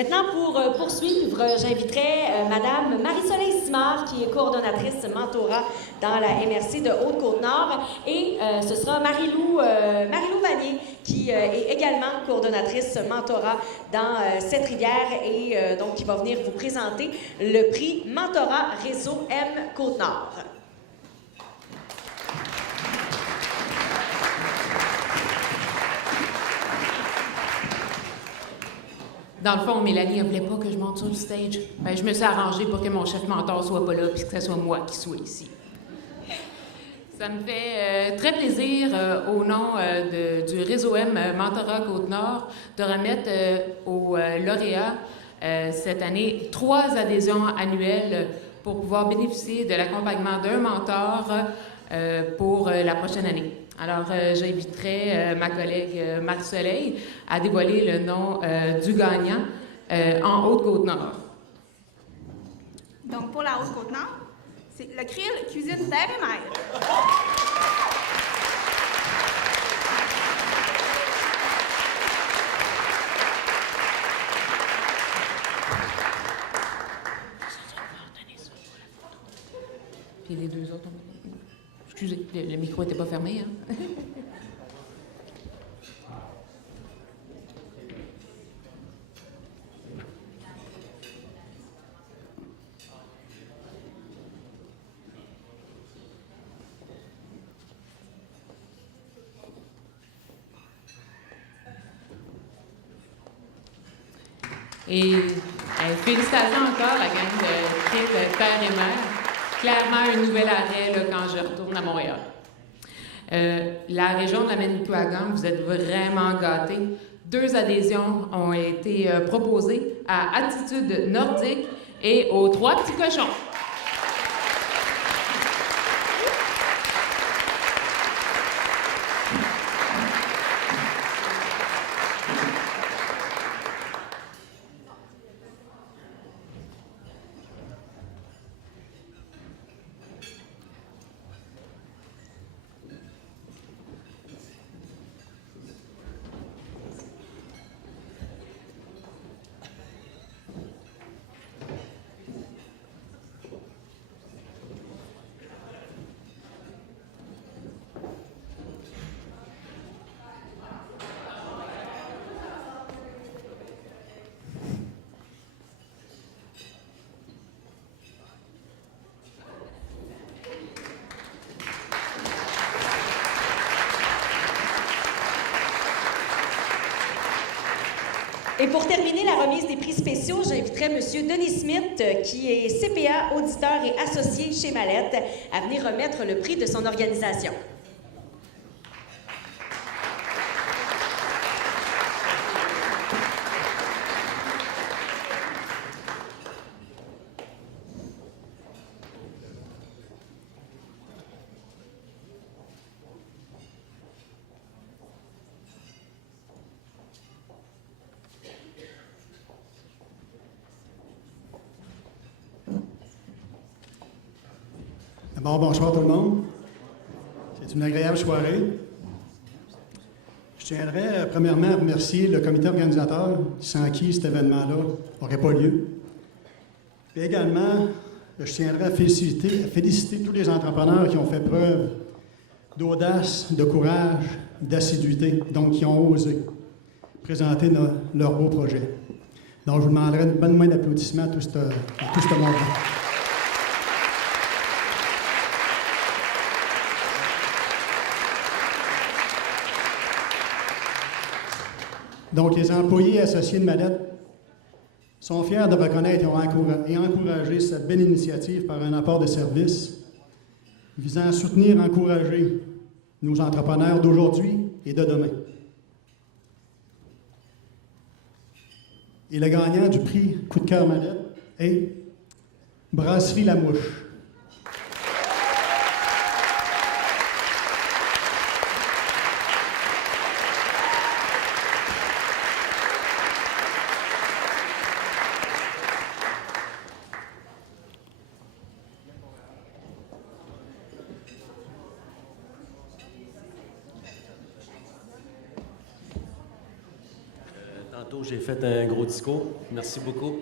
Maintenant, pour poursuivre, j'inviterai Madame Marie-Soleil Simard, qui est coordonnatrice mentorat dans la MRC de Haute-Côte-Nord, et ce sera Marie-Lou Vanier, qui est également coordonnatrice mentorat dans cette rivière et donc qui va venir vous présenter le prix Mentorat Réseau M Côte-Nord. Dans le fond, Mélanie ne voulait pas que je monte sur le stage. Ben, je me suis arrangée pour que mon chef mentor soit pas là puis que ce soit moi qui soit ici. Ça me fait très plaisir, au nom du Réseau M Mentorat Côte-Nord, de remettre aux lauréats cette année 3 adhésions annuelles pour pouvoir bénéficier de l'accompagnement d'un mentor pour la prochaine année. Alors, j'inviterai ma collègue Marie-Soleil à dévoiler le nom du gagnant en Haute-Côte-Nord. Donc, pour la Haute-Côte-Nord, c'est le Krill Cuisine Terre et Mer. Puis les deux autres, excusez, le micro n'était pas fermé, hein? Et félicitations encore, la gang de Krill Terre et Mer. Clairement, un nouvel arrêt là, quand je retourne à Montréal. La région de la Manicouagan, vous êtes vraiment gâtés. 2 adhésions ont été proposées à Attitude Nordique et aux 3 Petits Cochons. Et pour terminer la remise des prix spéciaux, j'inviterai M. Denis Smith, qui est CPA, auditeur et associé chez Mallette, à venir remettre le prix de son organisation. Bon, bonsoir tout le monde. C'est une agréable soirée. Je tiendrais premièrement à remercier le comité organisateur, sans qui cet événement-là n'aurait pas lieu. Puis également, je tiendrais à féliciter tous les entrepreneurs qui ont fait preuve d'audace, de courage, d'assiduité, donc qui ont osé présenter leur beau projet. Donc, je vous demanderai une bonne main d'applaudissements à tout ce monde-là. Donc, les employés et associés de Mallette sont fiers de reconnaître et encourager cette belle initiative par un apport de services visant à soutenir et encourager nos entrepreneurs d'aujourd'hui et de demain. Et le gagnant du prix Coup de cœur Mallette est Brasserie La Mouche. Tantôt, j'ai fait un gros discours. Merci beaucoup.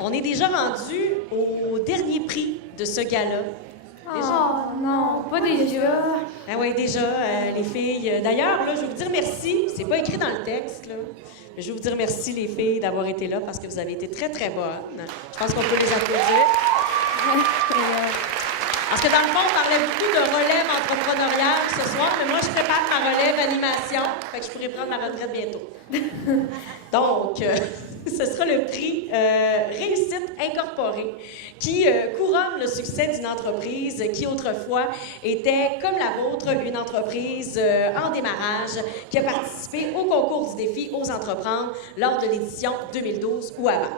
On est déjà rendu au dernier prix de ce gala. Oh non, pas déjà. Ah oui, déjà, les filles. D'ailleurs, là, je vais vous dire merci. C'est pas écrit dans le texte, là. Mais je vais vous dire merci, les filles, d'avoir été là parce que vous avez été très, très bonnes. Je pense qu'on peut les applaudir. Parce que dans le fond, on parlait beaucoup de relève entrepreneuriale ce soir, mais moi, je prépare ma relève animation. Fait que je pourrais prendre ma retraite bientôt. Donc, ce sera le prix Réussite Incorporée qui couronne le succès d'une entreprise qui autrefois était, comme la vôtre, une entreprise en démarrage qui a participé au concours du défi Ose entreprendre lors de l'édition 2012 ou avant.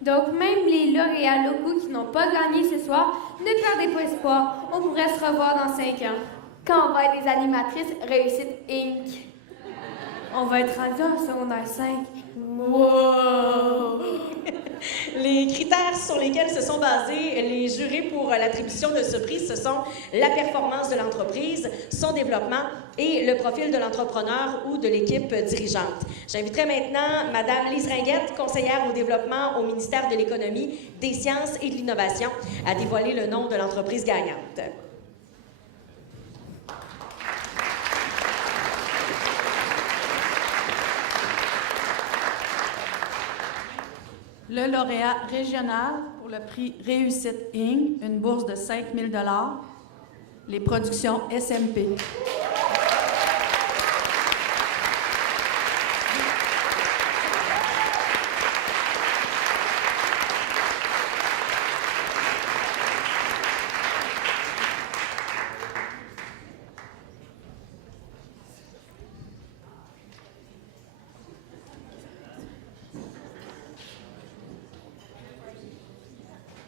Donc, même les lauréats locaux qui n'ont pas gagné ce soir, ne perdez pas espoir. On pourrait se revoir dans 5 ans. Quand on va être des animatrices Réussite Inc. On va être rendu en secondaire 5. Wow! Les critères sur lesquels se sont basés les jurés pour l'attribution de ce prix, ce sont la performance de l'entreprise, son développement et le profil de l'entrepreneur ou de l'équipe dirigeante. J'inviterai maintenant Mme Lise Ringuette, conseillère au développement au ministère de l'Économie, des Sciences et de l'Innovation, à dévoiler le nom de l'entreprise gagnante. Le lauréat régional pour le prix Réussite Inc., une bourse de 5 000 $, les productions SMP.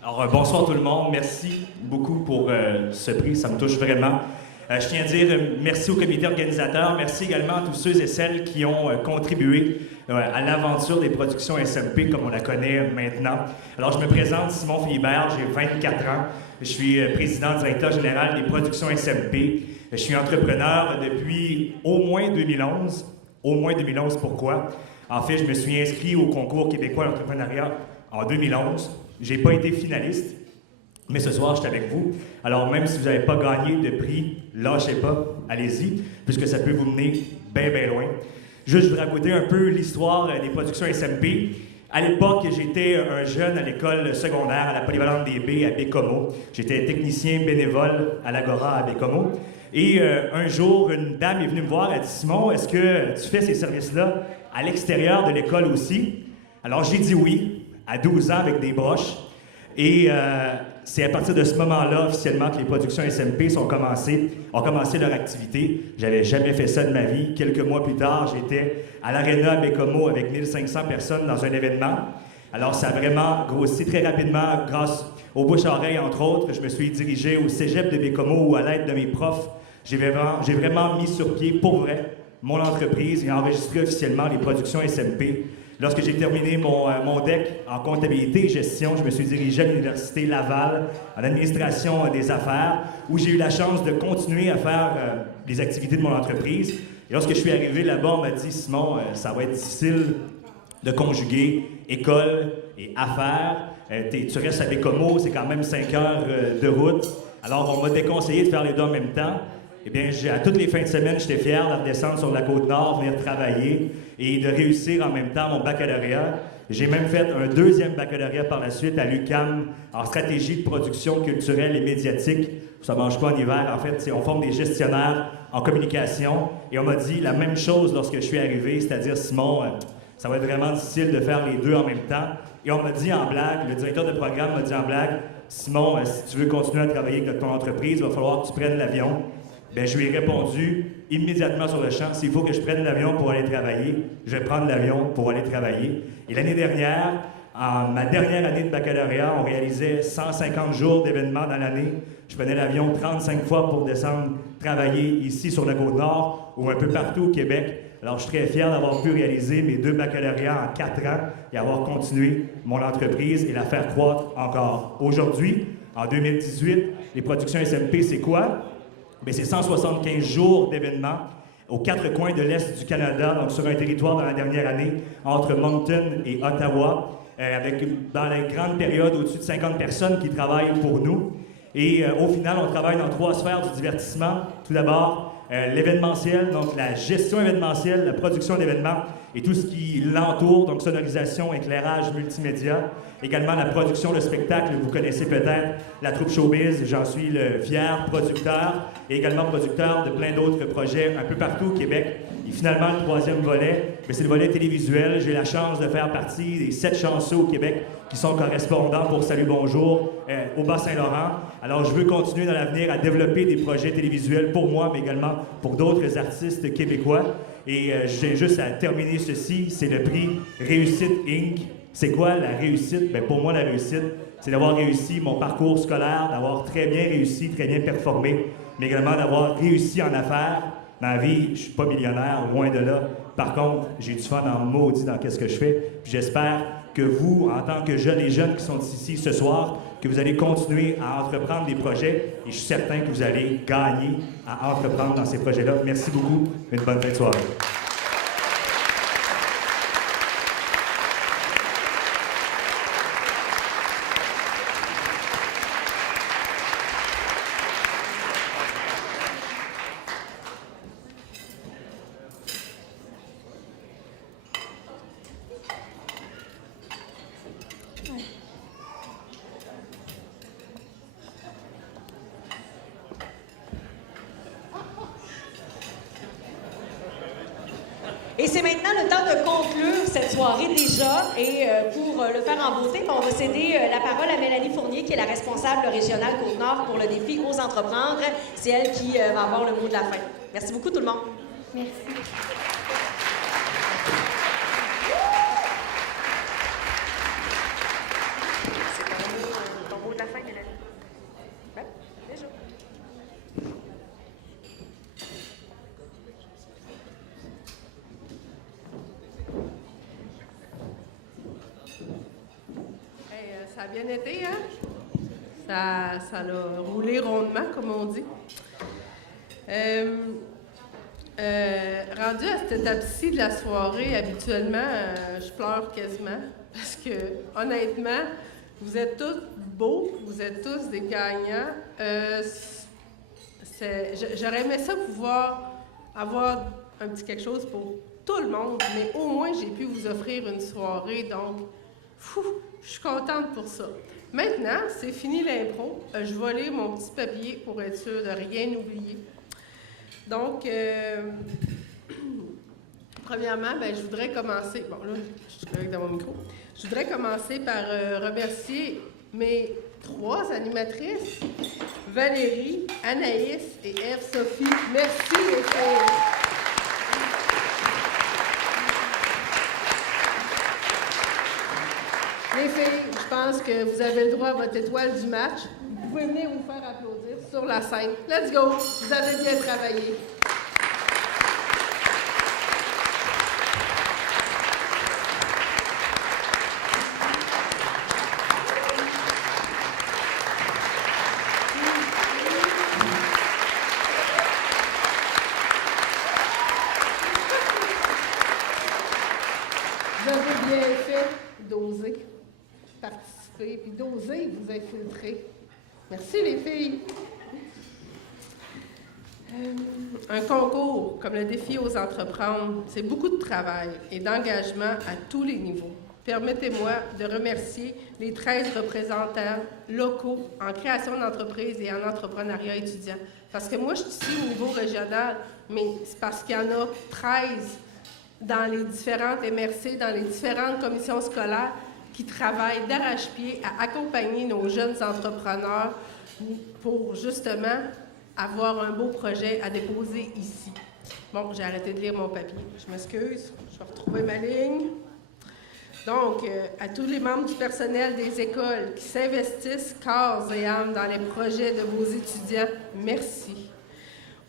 Alors, bonsoir tout le monde. Merci beaucoup pour ce prix. Ça me touche vraiment. Je tiens à dire merci au comité organisateur. Merci également à tous ceux et celles qui ont contribué à l'aventure des productions SMP, comme on la connaît maintenant. Alors, je me présente, Simon Philibert, j'ai 24 ans. Je suis président directeur général des productions SMP. Je suis entrepreneur depuis au moins 2011. Au moins 2011, pourquoi? En fait, je me suis inscrit au concours québécois d'entrepreneuriat en 2011. Je n'ai pas été finaliste, mais ce soir, je suis avec vous. Alors, même si vous n'avez pas gagné de prix, lâchez pas, allez-y, puisque ça peut vous mener bien, bien loin. Juste, je voudrais raconter un peu l'histoire des productions SMP. À l'époque, j'étais un jeune à l'école secondaire à la Polyvalente des Baies à Baie-Comeau. J'étais technicien bénévole à l'Agora à Baie-Comeau. Et un jour, une dame est venue me voir, elle dit « Simon, est-ce que tu fais ces services-là à l'extérieur de l'école aussi? » Alors, j'ai dit oui. À 12 ans avec des broches. Et c'est à partir de ce moment-là, officiellement, que les productions SMP ont commencé leur activité. J'avais jamais fait ça de ma vie. Quelques mois plus tard, j'étais à l'Arena à Baie-Comeau avec 1500 personnes dans un événement. Alors, ça a vraiment grossi très rapidement grâce au bouche-oreille, entre autres. Je me suis dirigé au cégep de Baie-Comeau où, à l'aide de mes profs, j'ai vraiment mis sur pied, pour vrai, mon entreprise et enregistré officiellement les productions SMP. Lorsque j'ai terminé mon DEC en comptabilité et gestion, je me suis dirigé à l'Université Laval en administration des affaires, où j'ai eu la chance de continuer à faire les activités de mon entreprise. Et lorsque je suis arrivé là-bas, on m'a dit « Simon, ça va être difficile de conjuguer école et affaires. Tu restes à Baie-Comeau, c'est quand même 5 heures de route. » Alors, on m'a déconseillé de faire les deux en même temps. Eh bien, à toutes les fins de semaine, j'étais fier de redescendre sur la Côte-Nord, venir travailler et de réussir en même temps mon baccalauréat. J'ai même fait un deuxième baccalauréat par la suite à l'UQAM en stratégie de production culturelle et médiatique. Ça ne mange pas en hiver. En fait, on forme des gestionnaires en communication. Et on m'a dit la même chose lorsque je suis arrivé, c'est-à-dire, Simon, ça va être vraiment difficile de faire les deux en même temps. Et on m'a dit en blague, le directeur de programme m'a dit en blague, Simon, si tu veux continuer à travailler avec ton entreprise, il va falloir que tu prennes l'avion. Bien, je lui ai répondu immédiatement sur le champ, s'il faut que je prenne l'avion pour aller travailler, je vais prendre l'avion pour aller travailler. Et l'année dernière, En ma dernière année de baccalauréat, on réalisait 150 jours d'événements dans l'année. Je prenais l'avion 35 fois pour descendre travailler ici sur la Côte-Nord ou un peu partout au Québec. Alors, je suis très fier d'avoir pu réaliser mes 2 baccalauréats en 4 ans et avoir continué mon entreprise et la faire croître encore. Aujourd'hui, en 2018, les productions SMP, c'est quoi? Bien, c'est 175 jours d'événements aux 4 coins de l'Est du Canada, donc sur un territoire dans la dernière année, entre Moncton et Ottawa, avec dans la grande période au-dessus de 50 personnes qui travaillent pour nous. Et au final, on travaille dans 3 sphères du divertissement. Tout d'abord, l'événementiel, donc la gestion événementielle, la production d'événements et tout ce qui l'entoure, donc sonorisation, éclairage, multimédia. Également la production de spectacles, vous connaissez peut-être la troupe Showbiz, j'en suis le fier producteur et également producteur de plein d'autres projets un peu partout au Québec. Et finalement, le 3e volet, c'est le volet télévisuel. J'ai la chance de faire partie des 7 chanceux au Québec qui sont correspondants pour Salut Bonjour au Bas-Saint-Laurent. Alors, je veux continuer dans l'avenir à développer des projets télévisuels pour moi, mais également pour d'autres artistes québécois. Et j'ai juste à terminer ceci, c'est le prix Réussite Inc. C'est quoi la réussite? Bien, pour moi, la réussite, c'est d'avoir réussi mon parcours scolaire, d'avoir très bien réussi, très bien performé, mais également d'avoir réussi en affaires. Dans la vie, je ne suis pas millionnaire, loin de là. Par contre, j'ai du fun en maudit dans ce que je fais. Puis j'espère que vous, en tant que jeunes et jeunes qui sont ici ce soir, que vous allez continuer à entreprendre des projets et je suis certain que vous allez gagner à entreprendre dans ces projets-là. Merci beaucoup. Une bonne fin de soirée. Et c'est maintenant le temps de conclure cette soirée déjà. Et pour le faire en beauté, on va céder la parole à Mélanie Fournier, qui est la responsable régionale Côte-Nord pour le défi Ose entreprendre. C'est elle qui va avoir le mot de la fin. Merci beaucoup tout le monde. Merci. C'est ton mot de la fin, Mélanie. Ouais, déjà. Ça a bien été, hein? Ça a roulé rondement, comme on dit. Rendu à cette étape-ci de la soirée, habituellement, je pleure quasiment. Parce que, honnêtement, vous êtes tous beaux, vous êtes tous des gagnants. J'aurais aimé ça pouvoir avoir un petit quelque chose pour tout le monde, mais au moins, j'ai pu vous offrir une soirée, donc, je suis contente pour ça. Maintenant, c'est fini l'impro. Je vais lire mon petit papier pour être sûre de rien oublier. Donc, premièrement, je voudrais commencer... Bon, là, je suis correcte dans mon micro. Je voudrais commencer par remercier mes 3 animatrices, Valérie, Anaïs et Ève-Sophie. Merci, les filles. Les filles, je pense que vous avez le droit à votre étoile du match. Vous pouvez venir vous faire applaudir sur la scène. Let's go! Vous avez bien travaillé. Vous avez bien fait d'oser participer, puis d'oser vous infiltrer. Merci les filles. Un concours comme le défi Ose entreprendre, c'est beaucoup de travail et d'engagement à tous les niveaux. Permettez-moi de remercier les 13 représentants locaux en création d'entreprise et en entrepreneuriat étudiant. Parce que moi, je suis ici au niveau régional, mais c'est parce qu'il y en a 13 dans les différentes MRC, dans les différentes commissions scolaires qui travaillent d'arrache-pied à accompagner nos jeunes entrepreneurs pour justement avoir un beau projet à déposer ici. Bon, j'ai arrêté de lire mon papier. Je m'excuse, je vais retrouver ma ligne. Donc, à tous les membres du personnel des écoles qui s'investissent corps et âme dans les projets de vos étudiants, merci.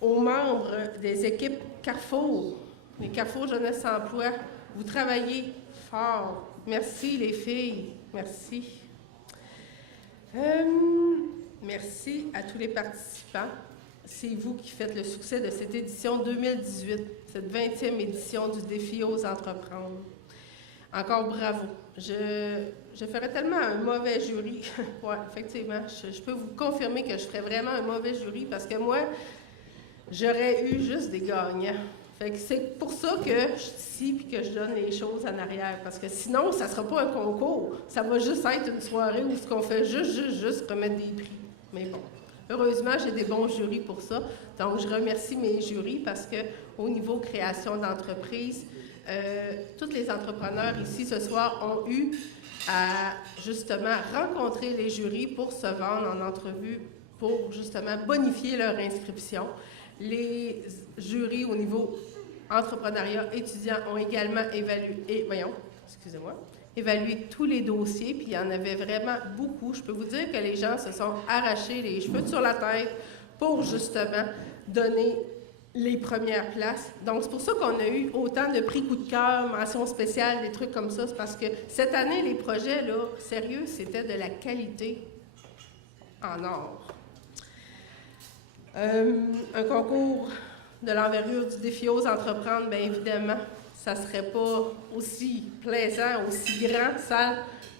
Aux membres des équipes Carrefour, les Carrefour Jeunesse Emploi, vous travaillez fort. Merci les filles, merci. Merci à tous les participants. C'est vous qui faites le succès de cette édition 2018, cette 20e édition du défi Ose entreprendre. Encore bravo. Je ferais tellement un mauvais jury. Oui, effectivement, je peux vous confirmer que je ferais vraiment un mauvais jury parce que moi, j'aurais eu juste des gagnants. Fait que c'est pour ça que je suis ici et que je donne les choses en arrière. Parce que sinon, ça ne sera pas un concours. Ça va juste être une soirée où ce qu'on fait juste remettre des prix. Mais bon, heureusement, j'ai des bons jurys pour ça. Donc, je remercie mes jurys parce qu'au niveau création d'entreprise, tous les entrepreneurs ici ce soir ont eu à justement rencontrer les jurys pour se vendre en entrevue, pour justement bonifier leur inscription. Les jurys au niveau entrepreneuriat étudiant ont également évalué tous les dossiers, puis il y en avait vraiment beaucoup. Je peux vous dire que les gens se sont arrachés les cheveux sur la tête pour justement donner les premières places. Donc, c'est pour ça qu'on a eu autant de prix coup de cœur, mentions spéciales, des trucs comme ça. C'est parce que cette année, les projets, là, sérieux, c'était de la qualité en or. Un concours de l'envergure du défi Ose entreprendre, bien évidemment, ça ne serait pas aussi plaisant, aussi grand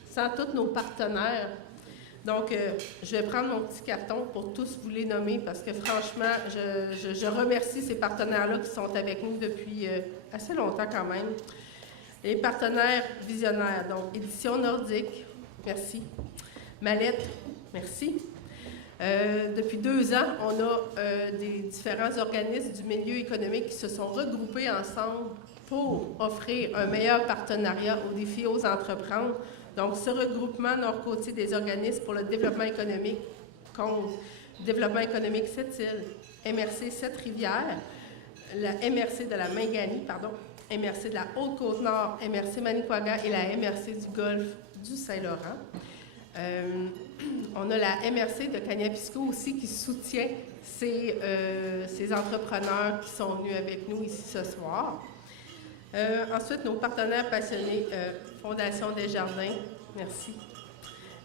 sans tous nos partenaires. Donc, je vais prendre mon petit carton pour tous vous les nommer parce que franchement, je remercie ces partenaires-là qui sont avec nous depuis assez longtemps quand même. Les partenaires visionnaires, donc Édition Nordique, merci. Mallette, merci. Depuis 2 ans, on a des différents organismes du milieu économique qui se sont regroupés ensemble pour offrir un meilleur partenariat au défi Ose entreprendre. Donc, ce regroupement nord-côtier des organismes pour le développement économique compte Développement économique Sept-Îles, MRC Sept-Rivières, la MRC de la Mingani, MRC de la Haute-Côte-Nord, MRC Manicouagan et la MRC du Golfe du Saint-Laurent. On a la MRC de Kaniapisco aussi qui soutient ces entrepreneurs qui sont venus avec nous ici ce soir. Ensuite, nos partenaires passionnés, Fondation Desjardins, merci.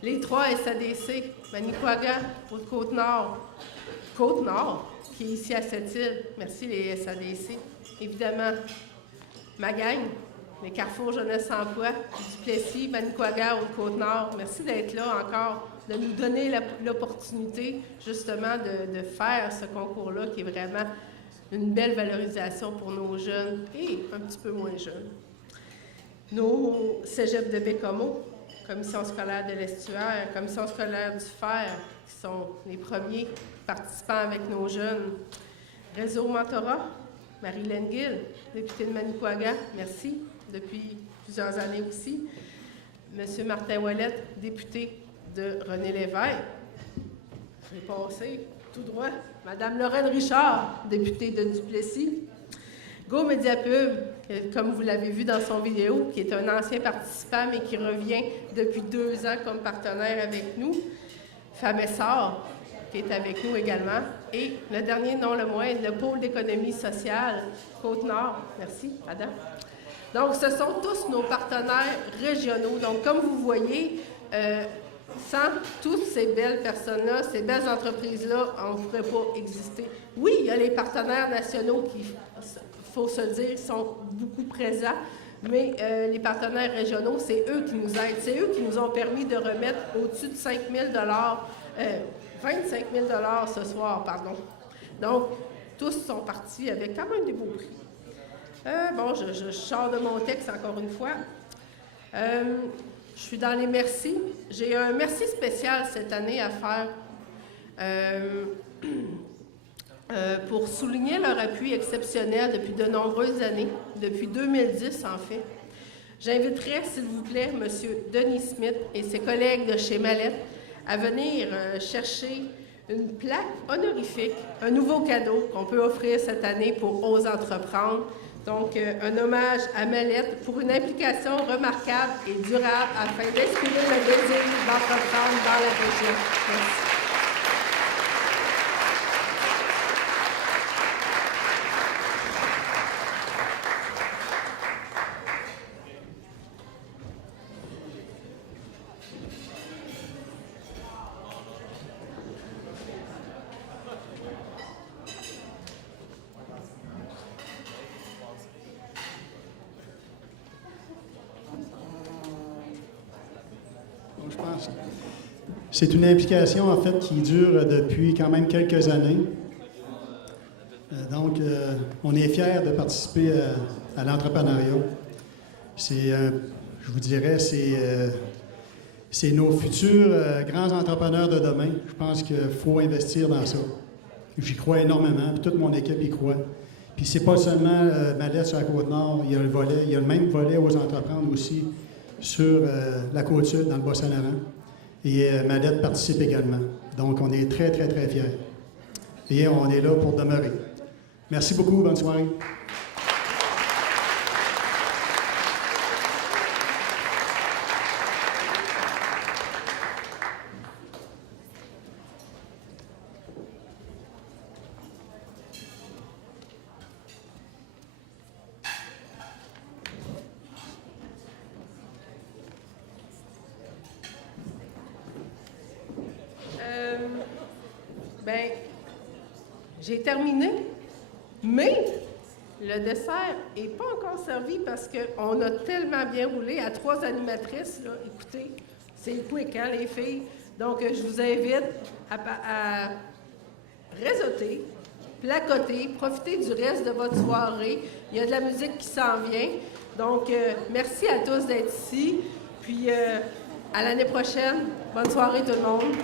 Les 3 SADC, Manicouagan, Haute-Côte-Nord, Côte-Nord, qui est ici à Sept-Îles, merci les SADC. Évidemment, ma gang, les Carrefour Jeunesse Emploi, Duplessis, Manicouagan, Haute-Côte-Nord, merci d'être là encore, de nous donner l'opportunité justement de faire ce concours-là qui est vraiment une belle valorisation pour nos jeunes et un petit peu moins jeunes. Nos cégeps de Bécomo, Commission scolaire de l'Estuaire, Commission scolaire du Fer, qui sont les premiers participants avec nos jeunes. Réseau Mentorat, Marie-Hélène Gill, députée de Manicouagan, merci, depuis plusieurs années aussi. Monsieur Martin Ouellette, député de René Lévesque. Je vais passer tout droit. Madame Lorraine Richard, députée de Duplessis. Go Mediapub, comme vous l'avez vu dans son vidéo, qui est un ancien participant, mais qui revient depuis 2 ans comme partenaire avec nous. Famessor, qui est avec nous également. Et le dernier, non le moindre, le pôle d'économie sociale, Côte-Nord. Merci, madame. Donc, ce sont tous nos partenaires régionaux. Donc, comme vous voyez, sans toutes ces belles personnes-là, ces belles entreprises-là, on ne pourrait pas exister. Oui, il y a les partenaires nationaux qui, il faut se dire, sont beaucoup présents, mais les partenaires régionaux, c'est eux qui nous aident. C'est eux qui nous ont permis de remettre au-dessus de 5 000 25 000 ce soir, pardon. Donc, tous sont partis avec quand même des beaux prix. Bon, je sors de mon texte encore une fois. Je suis dans les merci. J'ai un merci spécial cette année à faire pour souligner leur appui exceptionnel depuis de nombreuses années, depuis 2010 en fait. J'inviterai, s'il vous plaît, M. Denis Smith et ses collègues de chez Mallette à venir chercher une plaque honorifique, un nouveau cadeau qu'on peut offrir cette année pour Ose entreprendre. Donc, un hommage à Mallette pour une implication remarquable et durable afin d'inspirer le désir d'entreprendre dans la région. Merci. Je pense. C'est une implication, en fait, qui dure depuis quand même quelques années. Donc, on est fiers de participer à l'entrepreneuriat. C'est, je vous dirais, c'est nos futurs grands entrepreneurs de demain. Je pense qu'il faut investir dans ça. J'y crois énormément, puis toute mon équipe y croit. Puis c'est pas seulement Mallette sur la Côte-Nord, il y a le volet, il y a le même volet aux entreprendre aussi sur la Côte-Sud, dans le Bas-Saint-Laurent. Et Mallette participe également. Donc, on est très, très, très fiers. Et on est là pour demeurer. Merci beaucoup. Bonne soirée. J'ai terminé, mais le dessert n'est pas encore servi parce qu'on a tellement bien roulé à 3 animatrices. Là. Écoutez, c'est quick, hein, les filles? Donc, je vous invite à réseauter, placoter, profiter du reste de votre soirée. Il y a de la musique qui s'en vient. Donc, merci à tous d'être ici. Puis, à l'année prochaine. Bonne soirée, tout le monde.